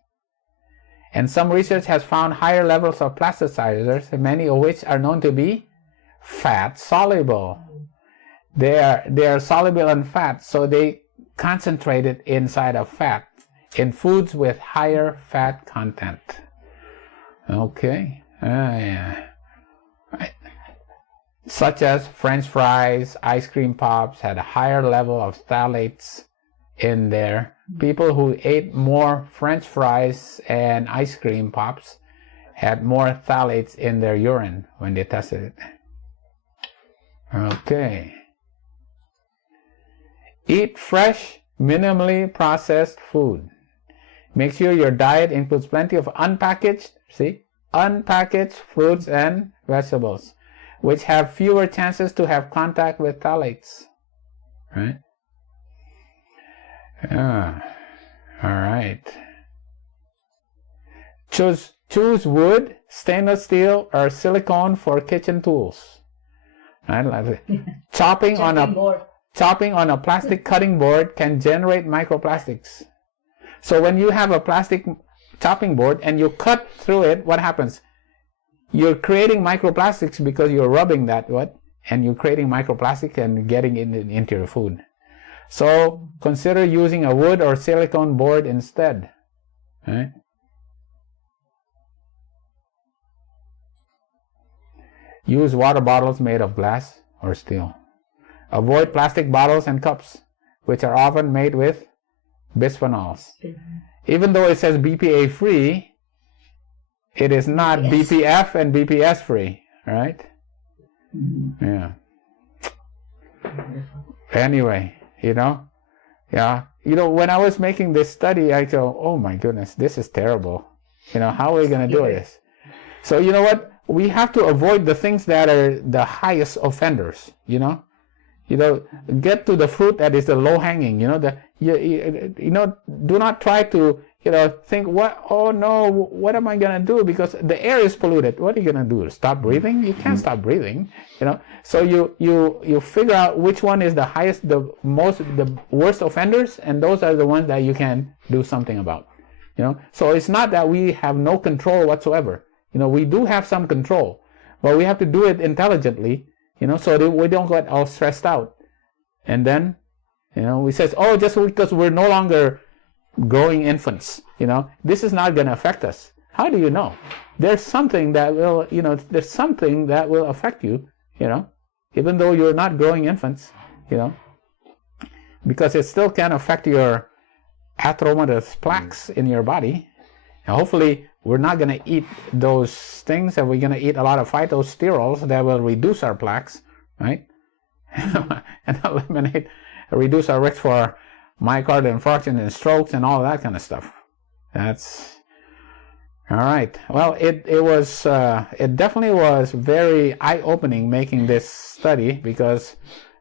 And some research has found higher levels of plasticizers, many of which are known to be fat-soluble. They are soluble in fat, so they concentrate it inside of fat in foods with higher fat content. Okay. Yeah. Right. Such as French fries, ice cream pops had a higher level of phthalates in there. People who ate more French fries and ice cream pops had more phthalates in their urine when they tested it. Okay. Eat fresh, minimally processed food. Make sure your diet includes plenty of unpackaged fruits and vegetables, which have fewer chances to have contact with phthalates. Right? All right. Choose wood, stainless steel, or silicone for kitchen tools. Right? Chopping on a plastic cutting board can generate microplastics. So when you have a plastic chopping board and you cut through it, what happens? You're creating microplastics because you're rubbing that and you're creating microplastics and getting it into your food. So consider using a wood or silicone board instead. Right? Use water bottles made of glass or steel. Avoid plastic bottles and cups, which are often made with bisphenols. Even though it says BPA free, it is not BPF and BPS free, right? Yeah. Anyway, Yeah, when I was making this study, I go, oh my goodness, this is terrible. How are we going to do this? So you know what? We have to avoid the things that are the highest offenders. Get to the fruit that is the low hanging. Do not try to think oh no, what am I gonna do, because the air is polluted. What are you gonna do? Stop breathing? You can't stop breathing. So you figure out which one is the highest, the worst offenders, and those are the ones that you can do something about. So it's not that we have no control whatsoever. We do have some control, but we have to do it intelligently. So that we don't get all stressed out. And then, we says, oh, just because we're no longer growing infants, this is not going to affect us. How do you know? There's something that will, affect you, even though you're not growing infants, because it still can affect your atheromatous plaques in your body. And hopefully, we're not going to eat those things, and we're going to eat a lot of phytosterols that will reduce our plaques, right? And reduce our risk for myocardial infarction and strokes and all that kind of stuff. That's all right. Well, it definitely was very eye-opening making this study, because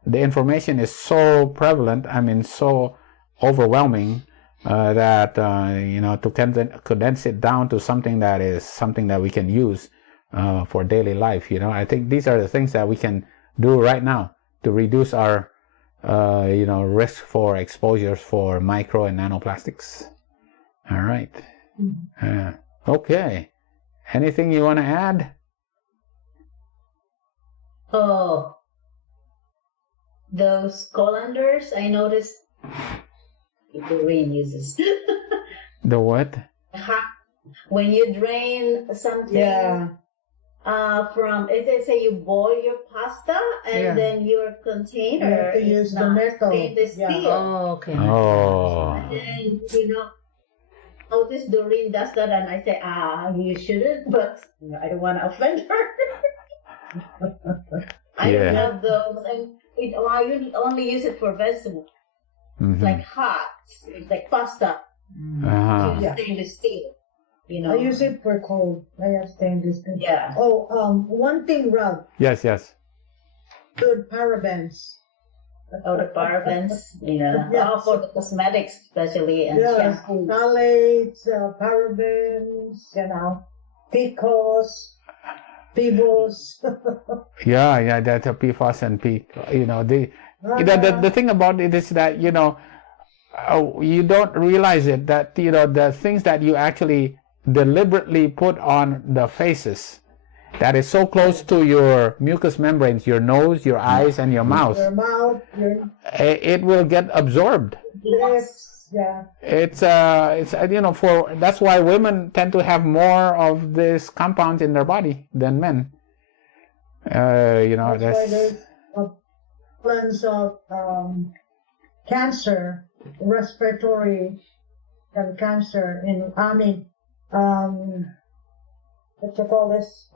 the information is so prevalent. So overwhelming. That to condense it down to something that we can use for daily life. I think these are the things that we can do right now to reduce our risk for exposures for micro and nanoplastics. All right. Okay. Anything you want to add? Oh, those colanders, I noticed Doreen uses. The what? When you drain something from, let's say you boil your pasta, and then your container is the metal. Stainless steel. Oh, okay. Oh. And then, notice Doreen does that, and I say, you shouldn't, but I don't want to offend her. I don't have those, and I only use it for vegetables. Mm-hmm. It's like hot. It's like pasta. Stainless steel. I use it for cold. I have stainless steel. Yeah. Oh, one thing, Rob. Yes. Good parabens. Oh, the parabens. Yes. For the cosmetics, especially, and Yes, shampoo. phthalates, parabens, PFAS. Yeah, that's a PFAS and the thing about it is that you don't realize it, that the things that you actually deliberately put on the faces that is so close to your mucous membranes, your nose, your eyes, and your mouth, it will get absorbed. Lips, yeah. It's that's why women tend to have more of these compounds in their body than men. That's why there's prevalence of cancer, respiratory cancer what you call this,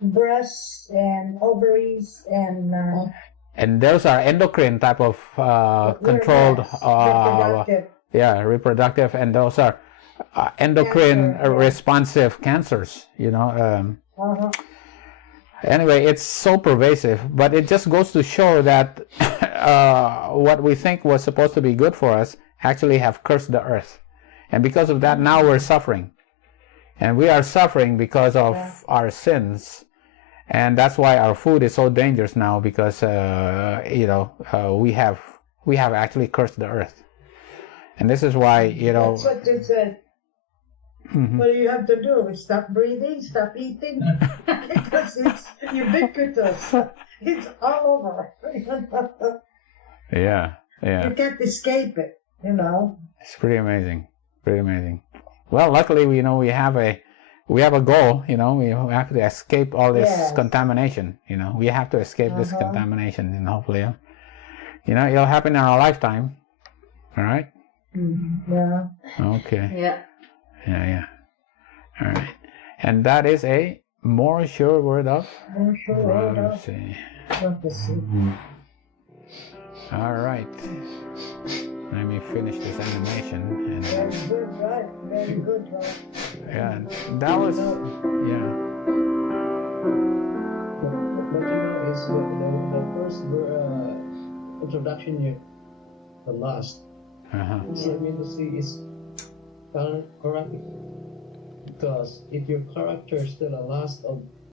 breasts and ovaries and those are endocrine type of controlled reproductive, and those are endocrine responsive cancers. Anyway, it's so pervasive, but it just goes to show that what we think was supposed to be good for us actually have cursed the earth. And because of that, now we're suffering. And we are suffering because of our sins. And that's why our food is so dangerous now, because, we have actually cursed the earth. And this is why, That's what they said. Mm-hmm. What do you have to do? Stop breathing, stop eating, because it's ubiquitous. It's all over. Yeah. You can't escape it, It's pretty amazing. Well, luckily, we have a goal. We have to escape all this contamination. We have to escape this contamination, and hopefully, it'll happen in our lifetime. All right. Mm-hmm. Yeah. Okay. Yeah. Yeah. All right. And that is a more sure word of prophecy. All right. Let me finish this animation. And Very good, right? Very good, right? yeah, that was yeah. But is the first introduction here, the last. Uh-huh. So I mean to see is correct, because if your character is still the last of